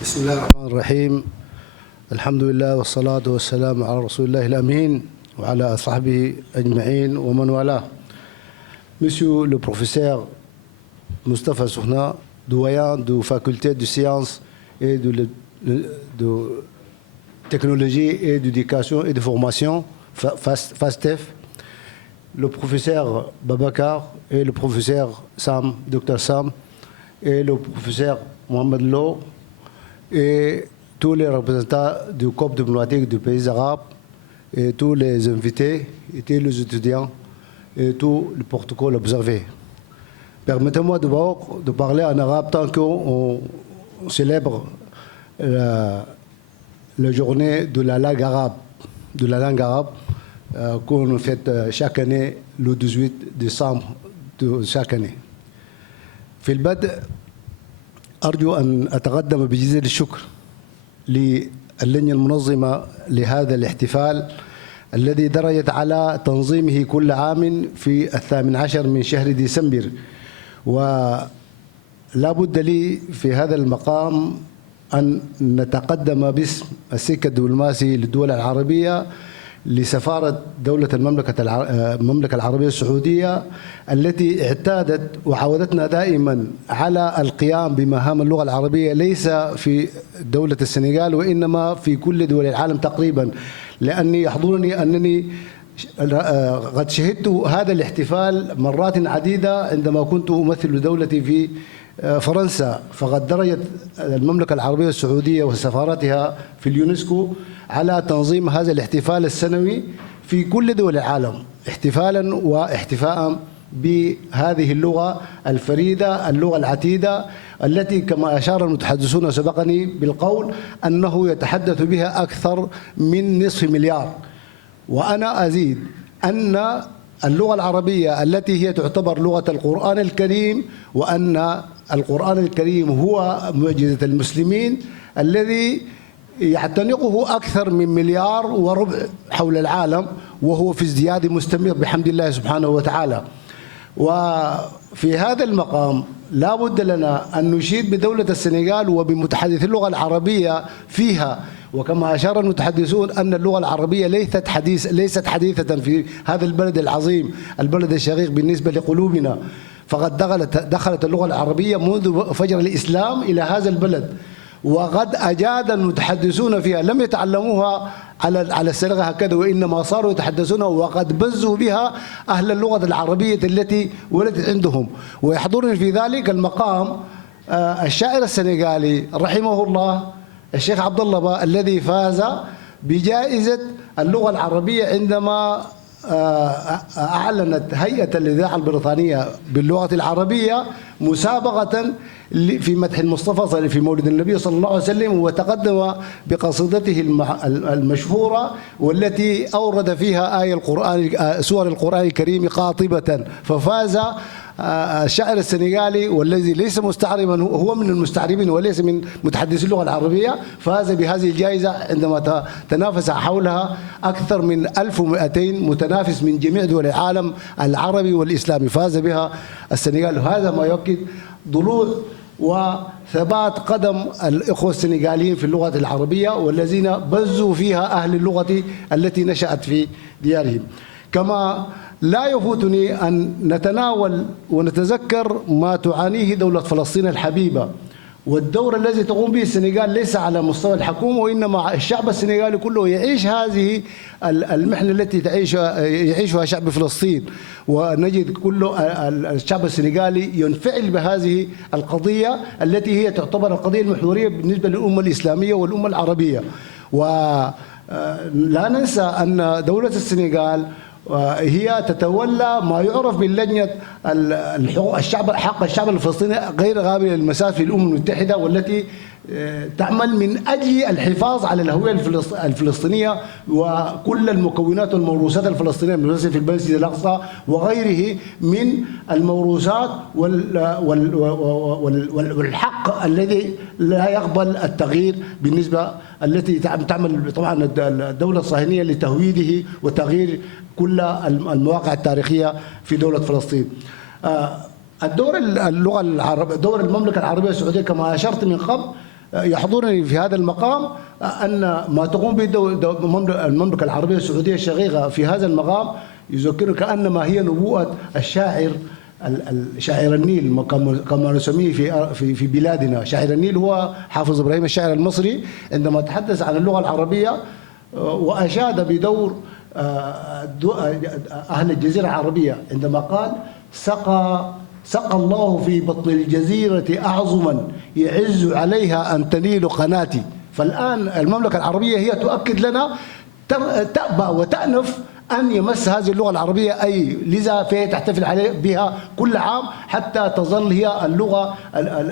بسم الله الرحمن الرحيم. الحمد لله والصلاة والسلام على رسول الله الأمين وعلى صحبه أجمعين ومن والاه. Monsieur le professeur Moustapha Sokhna, doyen de faculté de sciences et de technologie et d'éducation et de formation, FASTEF, le professeur Babakar et le professeur Sam, Dr Sam, et le professeur Mohamed Lo, et tous les représentants du corps diplomatique du pays arabe, et tous les invités, et tous les étudiants, et tout le protocole observé. Permettez-moi d'abord de parler en arabe tant qu'on célèbre la journée de la langue arabe, qu'on fête chaque année le 18 décembre de chaque année. في البدء أرجو أن أتقدم بجزيل الشكر للجنة المنظمة لهذا الاحتفال الذي درجت على تنظيمه كل عام في 18 من شهر ديسمبر. ولا بد لي في هذا المقام أن نتقدم باسم السكة الدبلوماسي للدول العربية لسفارة دولة المملكة العربية السعودية التي اعتادت وعودتنا دائما على القيام بمهام اللغة العربية ليس في دولة السنغال وإنما في كل دول العالم تقريبا، لأني يحضرني أنني قد شهدت هذا الاحتفال مرات عديدة عندما كنت أمثل دولتي في فرنسا، فقد درجت المملكة العربية السعودية وسفارتها في اليونسكو على تنظيم هذا الاحتفال السنوي في كل دول العالم احتفالا واحتفاء بهذه اللغة الفريدة، اللغة العتيدة التي كما أشار المتحدثون سبقني بالقول أنه يتحدث بها أكثر من نصف مليار. وأنا أزيد أن اللغة العربية التي هي تعتبر لغة القرآن الكريم، وأن القرآن الكريم هو معجزة المسلمين الذي يعتنقه أكثر من 1.25 مليار حول العالم، وهو في ازدياد مستمر بحمد الله سبحانه وتعالى. وفي هذا المقام لا بد لنا أن نشيد بدولة السنغال وبمتحدثي اللغة العربية فيها، وكما أشار المتحدثون أن اللغة العربية ليست حديثة في هذا البلد العظيم، البلد الشقيق بالنسبة لقلوبنا، فقد دخلت اللغة العربية منذ فجر الإسلام إلى هذا البلد، وقد أجاد المتحدثون فيها، لم يتعلموها على السرقة هكذا، وإنما صاروا يتحدثونها وقد بزوا بها أهل اللغة العربية التي ولدت عندهم. ويحضرني في ذلك المقام الشاعر السنغالي رحمه الله الشيخ عبد الله الذي فاز بجائزة اللغة العربية عندما أعلنت هيئة الإذاعة البريطانية باللغة العربية مسابقة في مدح المصطفى في مولد النبي صلى الله عليه وسلم، وتقدم بقصيدته المشهورة والتي أورد فيها سور القرآن الكريم قاطبة، ففاز الشاعر السنغالي والذي ليس مستعربا، هو من المستعربين وليس من متحدثي اللغة العربية، فاز بهذه الجائزة عندما تنافس حولها أكثر من 1200 متنافس من جميع دول العالم العربي والإسلامي، فاز بها السنغال. وهذا ما يؤكد ضلوع وثبات قدم الإخوة السنغاليين في اللغة العربية والذين بزوا فيها أهل اللغة التي نشأت في ديارهم. كما لا يفوتني أن نتناول ونتذكر ما تعانيه دولة فلسطين الحبيبة، والدور الذي تقوم به السنغال ليس على مستوى الحكومة، وإنما الشعب السنغالي كله يعيش هذه المحنة التي يعيشها شعب فلسطين، ونجد كل الشعب السنغالي ينفعل بهذه القضية التي هي تعتبر القضية المحورية بالنسبة للأمة الإسلامية والأمة العربية. ولا ننسى أن دولة السنغال هي تتولى ما يعرف باللجنة حق الشعب الفلسطيني غير قابل للمساس في الأمم المتحدة، والتي تعمل من أجل الحفاظ على الهوية الفلسطينية وكل المكونات والموروثات الفلسطينية مثل في المسجد الأقصى وغيره من الموروثات والحق الذي لا يقبل التغيير بالنسبة التي تعمل طبعا الدولة الصهيونية لتهويده وتغيير كل المواقع التاريخية في دولة فلسطين. دور المملكة العربية السعودية كما أشرت من قبل يحضرني في هذا المقام أن ما تقوم به المملكة العربية السعودية الشقيقة في هذا المقام يذكرني كأنما هي نبوءة الشاعر النيل كما نسميه في بلادنا. شاعر النيل هو حافظ إبراهيم الشاعر المصري، عندما تحدث عن اللغة العربية وأشاد بدور أهل الجزيرة العربية عندما قال سقى الله في بطن الجزيرة أعظما يعز عليها أن تنيل قناتي. فالآن المملكة العربية هي تؤكد لنا تأبى وتأنف أن يمس هذه اللغة العربية أي، لذا فهي تحتفل بها كل عام حتى تظل هي اللغة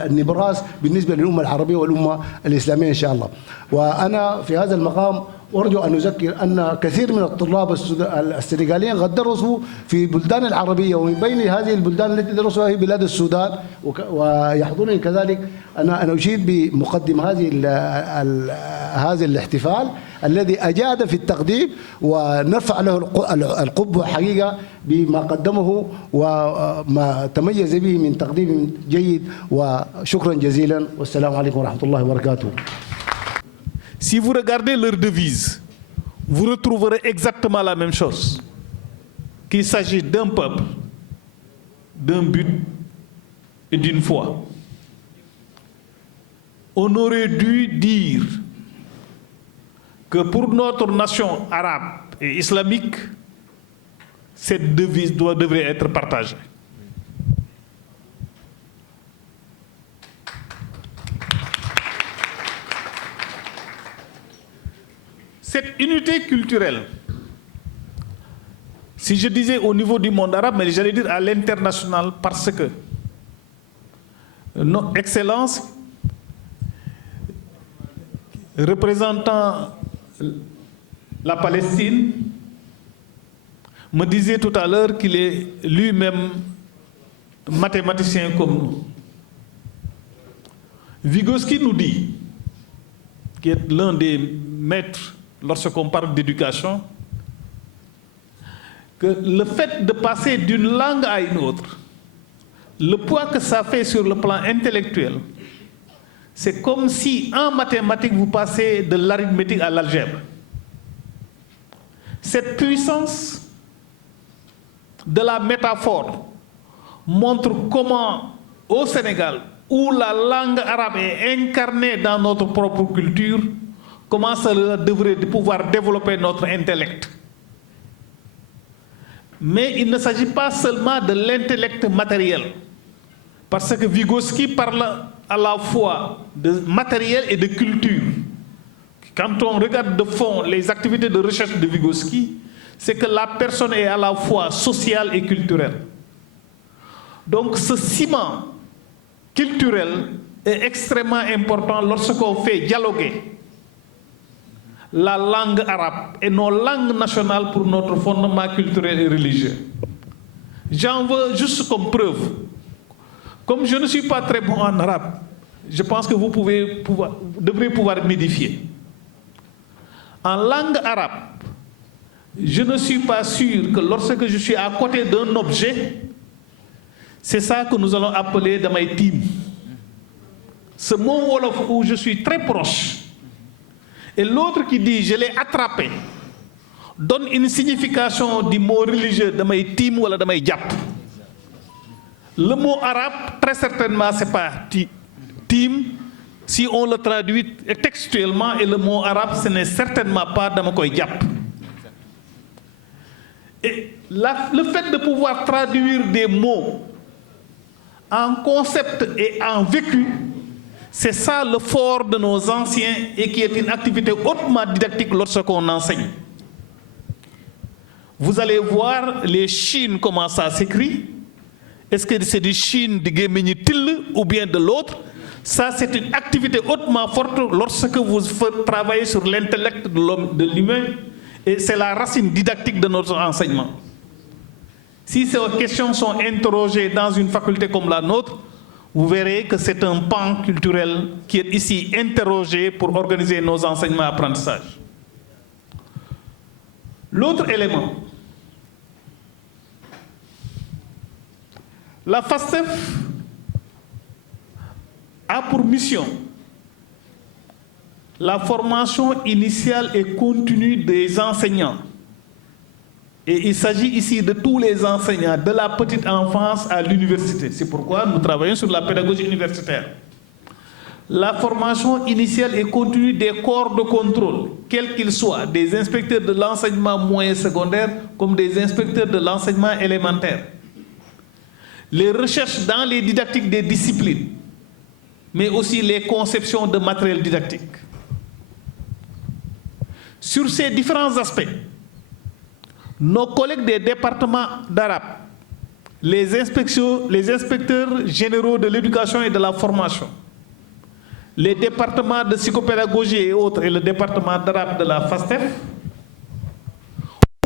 النبراس بالنسبة للأمة العربية والأمة الإسلامية إن شاء الله. وأنا في هذا المقام أرجو أن أذكر أن كثير من الطلاب السنغاليين قد درسوا في بلدان العربية، ومن بين هذه البلدان التي درسوها هي بلاد السودان، ويحضرني كذلك أنا أشيد بمقدم هذا الاحتفال الذي أجاد في التقديم، ونرفع له القبة حقيقة بما قدمه وما تميز به من تقديم جيد، وشكرا جزيلا والسلام عليكم ورحمة الله وبركاته. Si vous regardez leur devise, vous retrouverez exactement la même chose, qu'il s'agit d'un peuple, d'un but et d'une foi. On aurait dû dire que pour notre nation arabe et islamique, cette devise devrait être partagée. Cette unité culturelle, si je disais au niveau du monde arabe, mais j'allais dire à l'international, parce que notre Excellence, représentant la Palestine, me disait tout à l'heure qu'il est lui-même mathématicien comme nous. Vygotsky nous dit, qui est l'un des maîtres lorsqu'on parle d'éducation, que le fait de passer d'une langue à une autre, le poids que ça fait sur le plan intellectuel, c'est comme si en mathématiques vous passez de l'arithmétique à l'algèbre. Cette puissance de la métaphore montre comment au Sénégal, où la langue arabe est incarnée dans notre propre culture, comment cela devrait pouvoir développer notre intellect. Mais il ne s'agit pas seulement de l'intellect matériel, parce que Vygotsky parle à la fois de matériel et de culture. Quand on regarde de fond les activités de recherche de Vygotsky, c'est que la personne est à la fois sociale et culturelle. Donc ce ciment culturel est extrêmement important lorsqu'on fait dialoguer la langue arabe et nos langues nationales pour notre fondement culturel et religieux. J'en veux juste comme preuve. Comme je ne suis pas très bon en arabe, je pense que vous devrez pouvoir m'édifier. En langue arabe, je ne suis pas sûr que lorsque je suis à côté d'un objet, c'est ça que nous allons appeler Damaïtim. Ce mot wolof où je suis très proche, et l'autre qui dit « je l'ai attrapé » donne une signification du mot religieux « damay tiim » ou « damay jàpp ». Le mot arabe, très certainement, ce n'est pas « tiim ». Si on le traduit textuellement, et le mot arabe, ce n'est certainement pas « dama koy jàpp ». Et le fait de pouvoir traduire des mots en concept et en vécu, c'est ça le fort de nos anciens et qui est une activité hautement didactique lorsqu'on enseigne. Vous allez voir les chines, comment ça s'écrit. Est-ce que c'est du chine de Géminitil ou bien de l'autre? Ça, c'est une activité hautement forte lorsque vous travaillez sur l'intellect de l'humain, et c'est la racine didactique de notre enseignement. Si ces questions sont interrogées dans une faculté comme la nôtre, vous verrez que c'est un pan culturel qui est ici interrogé pour organiser nos enseignements et apprentissages. L'autre élément, la FASTEF a pour mission la formation initiale et continue des enseignants. Et il s'agit ici de tous les enseignants, de la petite enfance à l'université. C'est pourquoi nous travaillons sur la pédagogie universitaire. la formation initiale et continue des corps de contrôle, quels qu'ils soient, des inspecteurs de l'enseignement moyen secondaire comme des inspecteurs de l'enseignement élémentaire. Les recherches dans les didactiques des disciplines, mais aussi les conceptions de matériel didactique. Sur ces différents aspects, nos collègues des départements d'arabe, les inspecteurs généraux de l'éducation et de la formation, les départements de psychopédagogie et autres, et le département d'arabe de la FASTEF,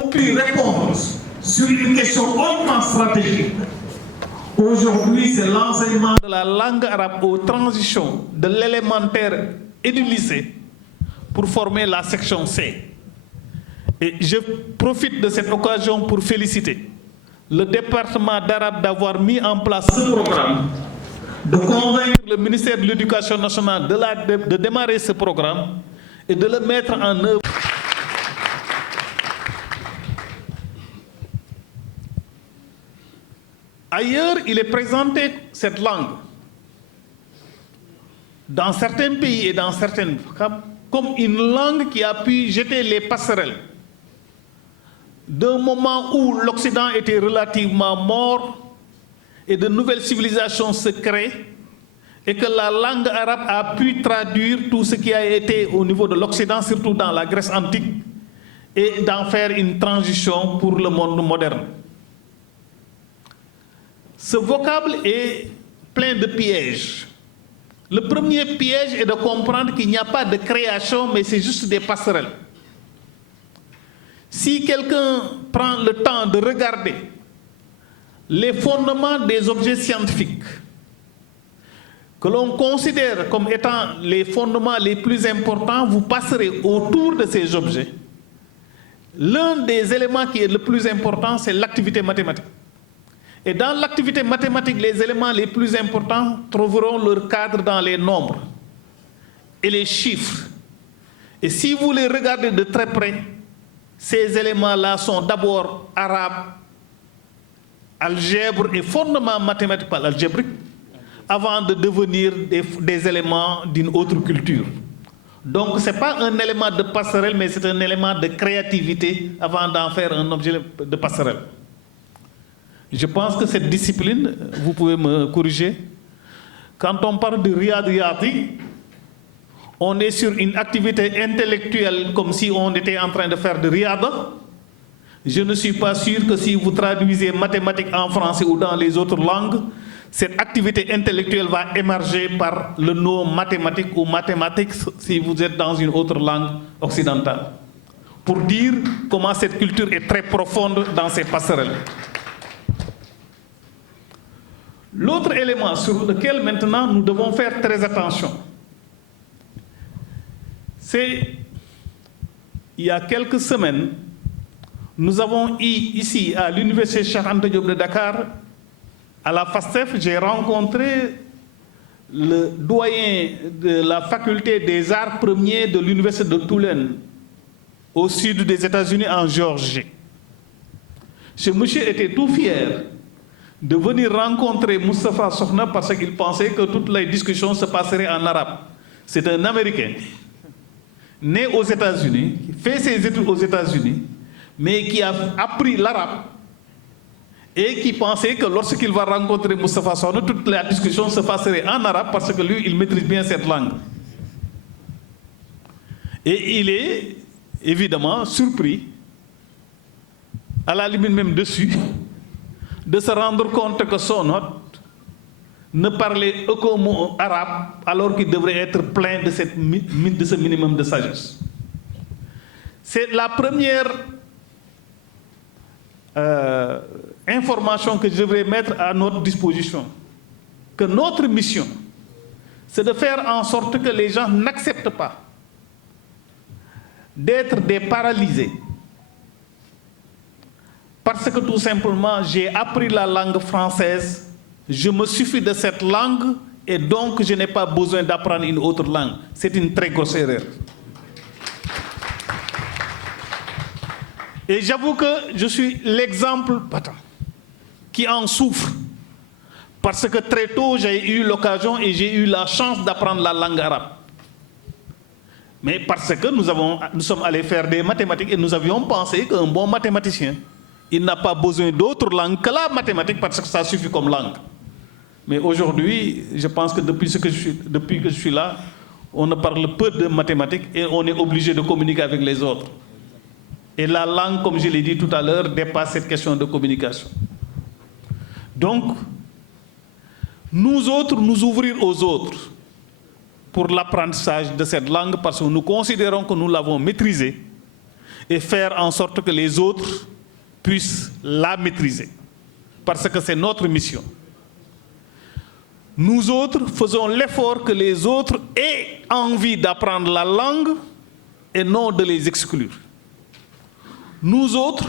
ont pu répondre sur une question hautement stratégique. Aujourd'hui, c'est l'enseignement de la langue arabe aux transitions de l'élémentaire et du lycée pour former la section C. Et je profite de cette occasion pour féliciter le département d'arabe d'avoir mis en place ce programme, de convaincre le ministère de l'Éducation nationale de démarrer ce programme et de le mettre en œuvre. Ailleurs, il est présenté cette langue dans certains pays et dans certaines cas comme une langue qui a pu jeter les passerelles d'un moment où l'Occident était relativement mort et de nouvelles civilisations se créent, et que la langue arabe a pu traduire tout ce qui a été au niveau de l'Occident, surtout dans la Grèce antique, et d'en faire une transition pour le monde moderne. Ce vocable est plein de pièges. Le premier piège est de comprendre qu'il n'y a pas de création, mais c'est juste des passerelles. Si quelqu'un prend le temps de regarder les fondements des objets scientifiques, que l'on considère comme étant les fondements les plus importants, vous passerez autour de ces objets. L'un des éléments qui est le plus important, c'est l'activité mathématique. Et dans l'activité mathématique, les éléments les plus importants trouveront leur cadre dans les nombres et les chiffres. Et si vous les regardez de très près, ces éléments-là sont d'abord arabes, algèbre et fondements mathématiques algébriques, avant de devenir des éléments d'une autre culture. Donc ce n'est pas un élément de passerelle, mais c'est un élément de créativité avant d'en faire un objet de passerelle. Je pense que cette discipline, vous pouvez me corriger, quand on parle de riyadiyati, on est sur une activité intellectuelle comme si on était en train de faire de riyada. Je ne suis pas sûr que si vous traduisez mathématiques en français ou dans les autres langues, cette activité intellectuelle va émerger par le nom mathématique ou mathématiques si vous êtes dans une autre langue occidentale. Pour dire comment cette culture est très profonde dans ces passerelles. L'autre élément sur lequel maintenant nous devons faire très attention, c'est, il y a quelques semaines, nous avons eu ici à l'université Cheikh Anta Diop de Dakar, à la FASTEF, j'ai rencontré le doyen de la faculté des arts premiers de l'université de Tulane, au sud des États-Unis, en Géorgie. Ce monsieur était tout fier de venir rencontrer Moustapha Sokhna parce qu'il pensait que toutes les discussions se passeraient en arabe. C'est un Américain, né aux États-Unis, qui fait ses études aux États-Unis, mais qui a appris l'arabe et qui pensait que lorsqu'il va rencontrer Moustapha Sokhna, toute la discussion se passerait en arabe parce que lui, il maîtrise bien cette langue. Et il est évidemment surpris, à la limite même dessus, de se rendre compte que son hôte ne parlait aucun mot arabe alors qu'il devrait être plein de ce minimum de sagesse. C'est la première information que je devrais mettre à notre disposition. Que notre mission, c'est de faire en sorte que les gens n'acceptent pas d'être des paralysés. Parce que tout simplement, j'ai appris la langue française, je me suffis de cette langue et donc je n'ai pas besoin d'apprendre une autre langue. C'est une très grosse erreur. Et j'avoue que je suis l'exemple patent qui en souffre. Parce que très tôt, j'ai eu l'occasion et j'ai eu la chance d'apprendre la langue arabe. Mais parce que nous sommes allés faire des mathématiques et nous avions pensé qu'un bon mathématicien, il n'a pas besoin d'autre langue que la mathématique parce que ça suffit comme langue. Mais aujourd'hui, je pense que depuis que je suis là, on ne parle peu de mathématiques et on est obligé de communiquer avec les autres. Et la langue, comme je l'ai dit tout à l'heure, dépasse cette question de communication. Donc, nous autres, nous ouvrir aux autres pour l'apprentissage de cette langue parce que nous considérons que nous l'avons maîtrisée et faire en sorte que les autres puissent la maîtriser. Parce que c'est notre mission. Nous autres faisons l'effort que les autres aient envie d'apprendre la langue et non de les exclure. Nous autres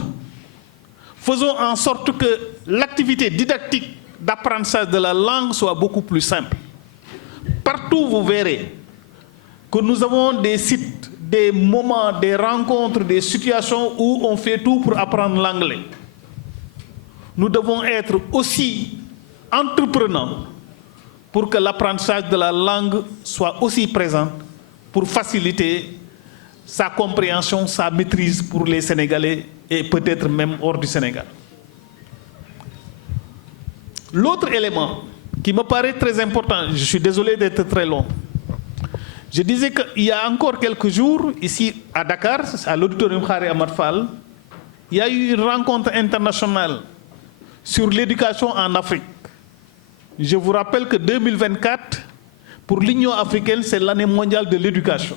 faisons en sorte que l'activité didactique d'apprentissage de la langue soit beaucoup plus simple. Partout, vous verrez que nous avons des sites, des moments, des rencontres, des situations où on fait tout pour apprendre l'anglais. Nous devons être aussi entreprenants pour que l'apprentissage de la langue soit aussi présent pour faciliter sa compréhension, sa maîtrise pour les Sénégalais et peut-être même hors du Sénégal. L'autre élément qui me paraît très important, je suis désolé d'être très long, je disais qu'il y a encore quelques jours, ici à Dakar, à l'auditorium Khari Ahmad Fall, il y a eu une rencontre internationale sur l'éducation en Afrique. Je vous rappelle que 2024, pour l'Union africaine, c'est l'année mondiale de l'éducation.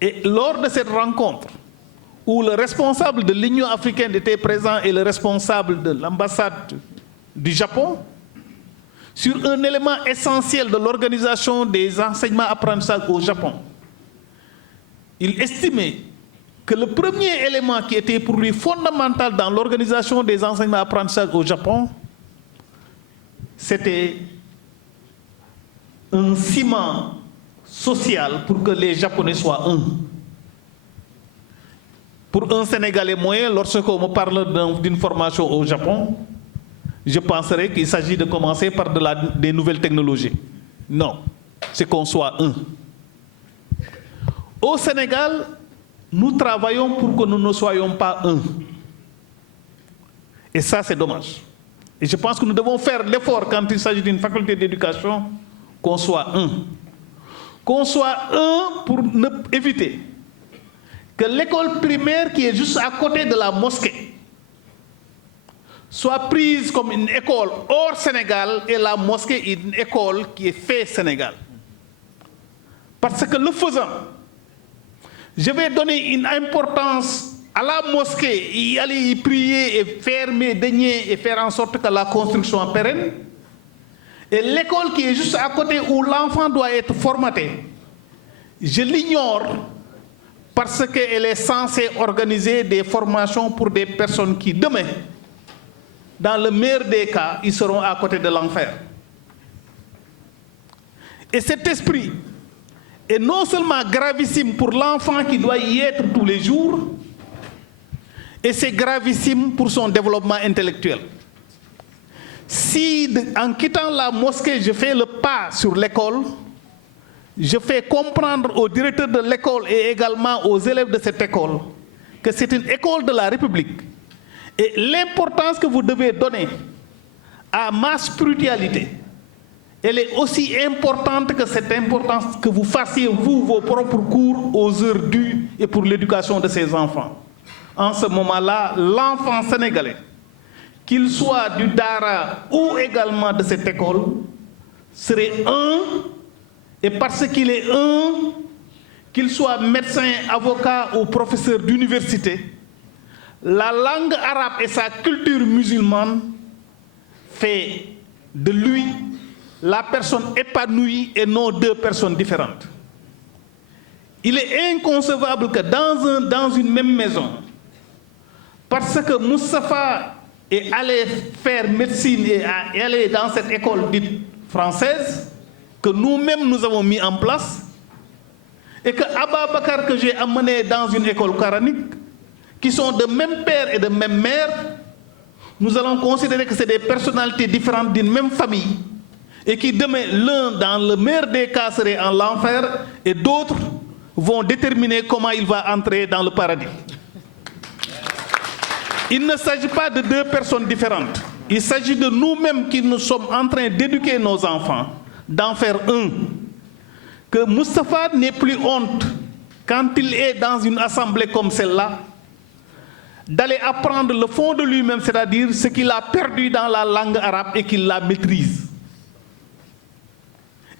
Et lors de cette rencontre, où le responsable de l'Union africaine était présent et le responsable de l'ambassade du Japon, sur un élément essentiel de l'organisation des enseignements apprentissages au Japon, il estimait que le premier élément qui était pour lui fondamental dans l'organisation des enseignements apprentissages au Japon, c'était un ciment social pour que les Japonais soient un. Pour un Sénégalais moyen, lorsqu'on me parle d'une formation au Japon, je penserais qu'il s'agit de commencer par des nouvelles technologies. Non, c'est qu'on soit un. Au Sénégal, nous travaillons pour que nous ne soyons pas un. Et ça, c'est dommage. Et je pense que nous devons faire l'effort quand il s'agit d'une faculté d'éducation, qu'on soit un. Qu'on soit un pour éviter que l'école primaire qui est juste à côté de la mosquée soit prise comme une école hors Sénégal et la mosquée est une école qui est faite Sénégal. Parce que le faisant, je vais donner une importance à la mosquée, y aller y prier et fermer, daigner et faire en sorte que la construction soit pérenne. Et l'école qui est juste à côté où l'enfant doit être formaté, je l'ignore parce qu'elle est censée organiser des formations pour des personnes qui, demain, dans le meilleur des cas, ils seront à côté de l'enfer. Et cet esprit est non seulement gravissime pour l'enfant qui doit y être tous les jours, et c'est gravissime pour son développement intellectuel. Si, en quittant la mosquée, je fais le pas sur l'école, je fais comprendre au directeur de l'école et également aux élèves de cette école que c'est une école de la République. Et l'importance que vous devez donner à ma spiritualité, elle est aussi importante que cette importance que vous fassiez, vous, vos propres cours aux heures dues et pour l'éducation de ces enfants. En ce moment-là, l'enfant sénégalais, qu'il soit du Dara ou également de cette école, serait un, et parce qu'il est un, qu'il soit médecin, avocat ou professeur d'université, la langue arabe et sa culture musulmane fait de lui la personne épanouie et non deux personnes différentes. Il est inconcevable que dans une même maison, parce que Moustapha est allé faire médecine et est allé dans cette école dite française, que nous-mêmes nous avons mis en place, et que Abba Bakar que j'ai amené dans une école coranique, qui sont de même père et de même mère, nous allons considérer que c'est des personnalités différentes d'une même famille et qui demain, l'un dans le meilleur des cas serait en l'enfer et d'autres vont déterminer comment il va entrer dans le paradis. Il ne s'agit pas de deux personnes différentes. Il s'agit de nous-mêmes qui nous sommes en train d'éduquer nos enfants, d'en faire un. Que Moustapha n'ait plus honte quand il est dans une assemblée comme celle-là, d'aller apprendre le fond de lui-même, c'est-à-dire ce qu'il a perdu dans la langue arabe et qu'il la maîtrise.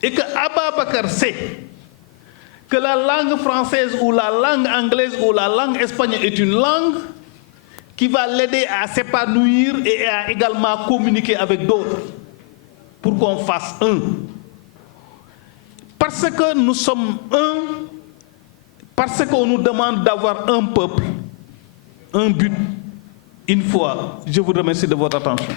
Et que Ababakar sait que la langue française ou la langue anglaise ou la langue espagnole est une langue qui va l'aider à s'épanouir et à également communiquer avec d'autres pour qu'on fasse un. Parce que nous sommes un, parce qu'on nous demande d'avoir un peuple, un but, une foi. Je vous remercie de votre attention.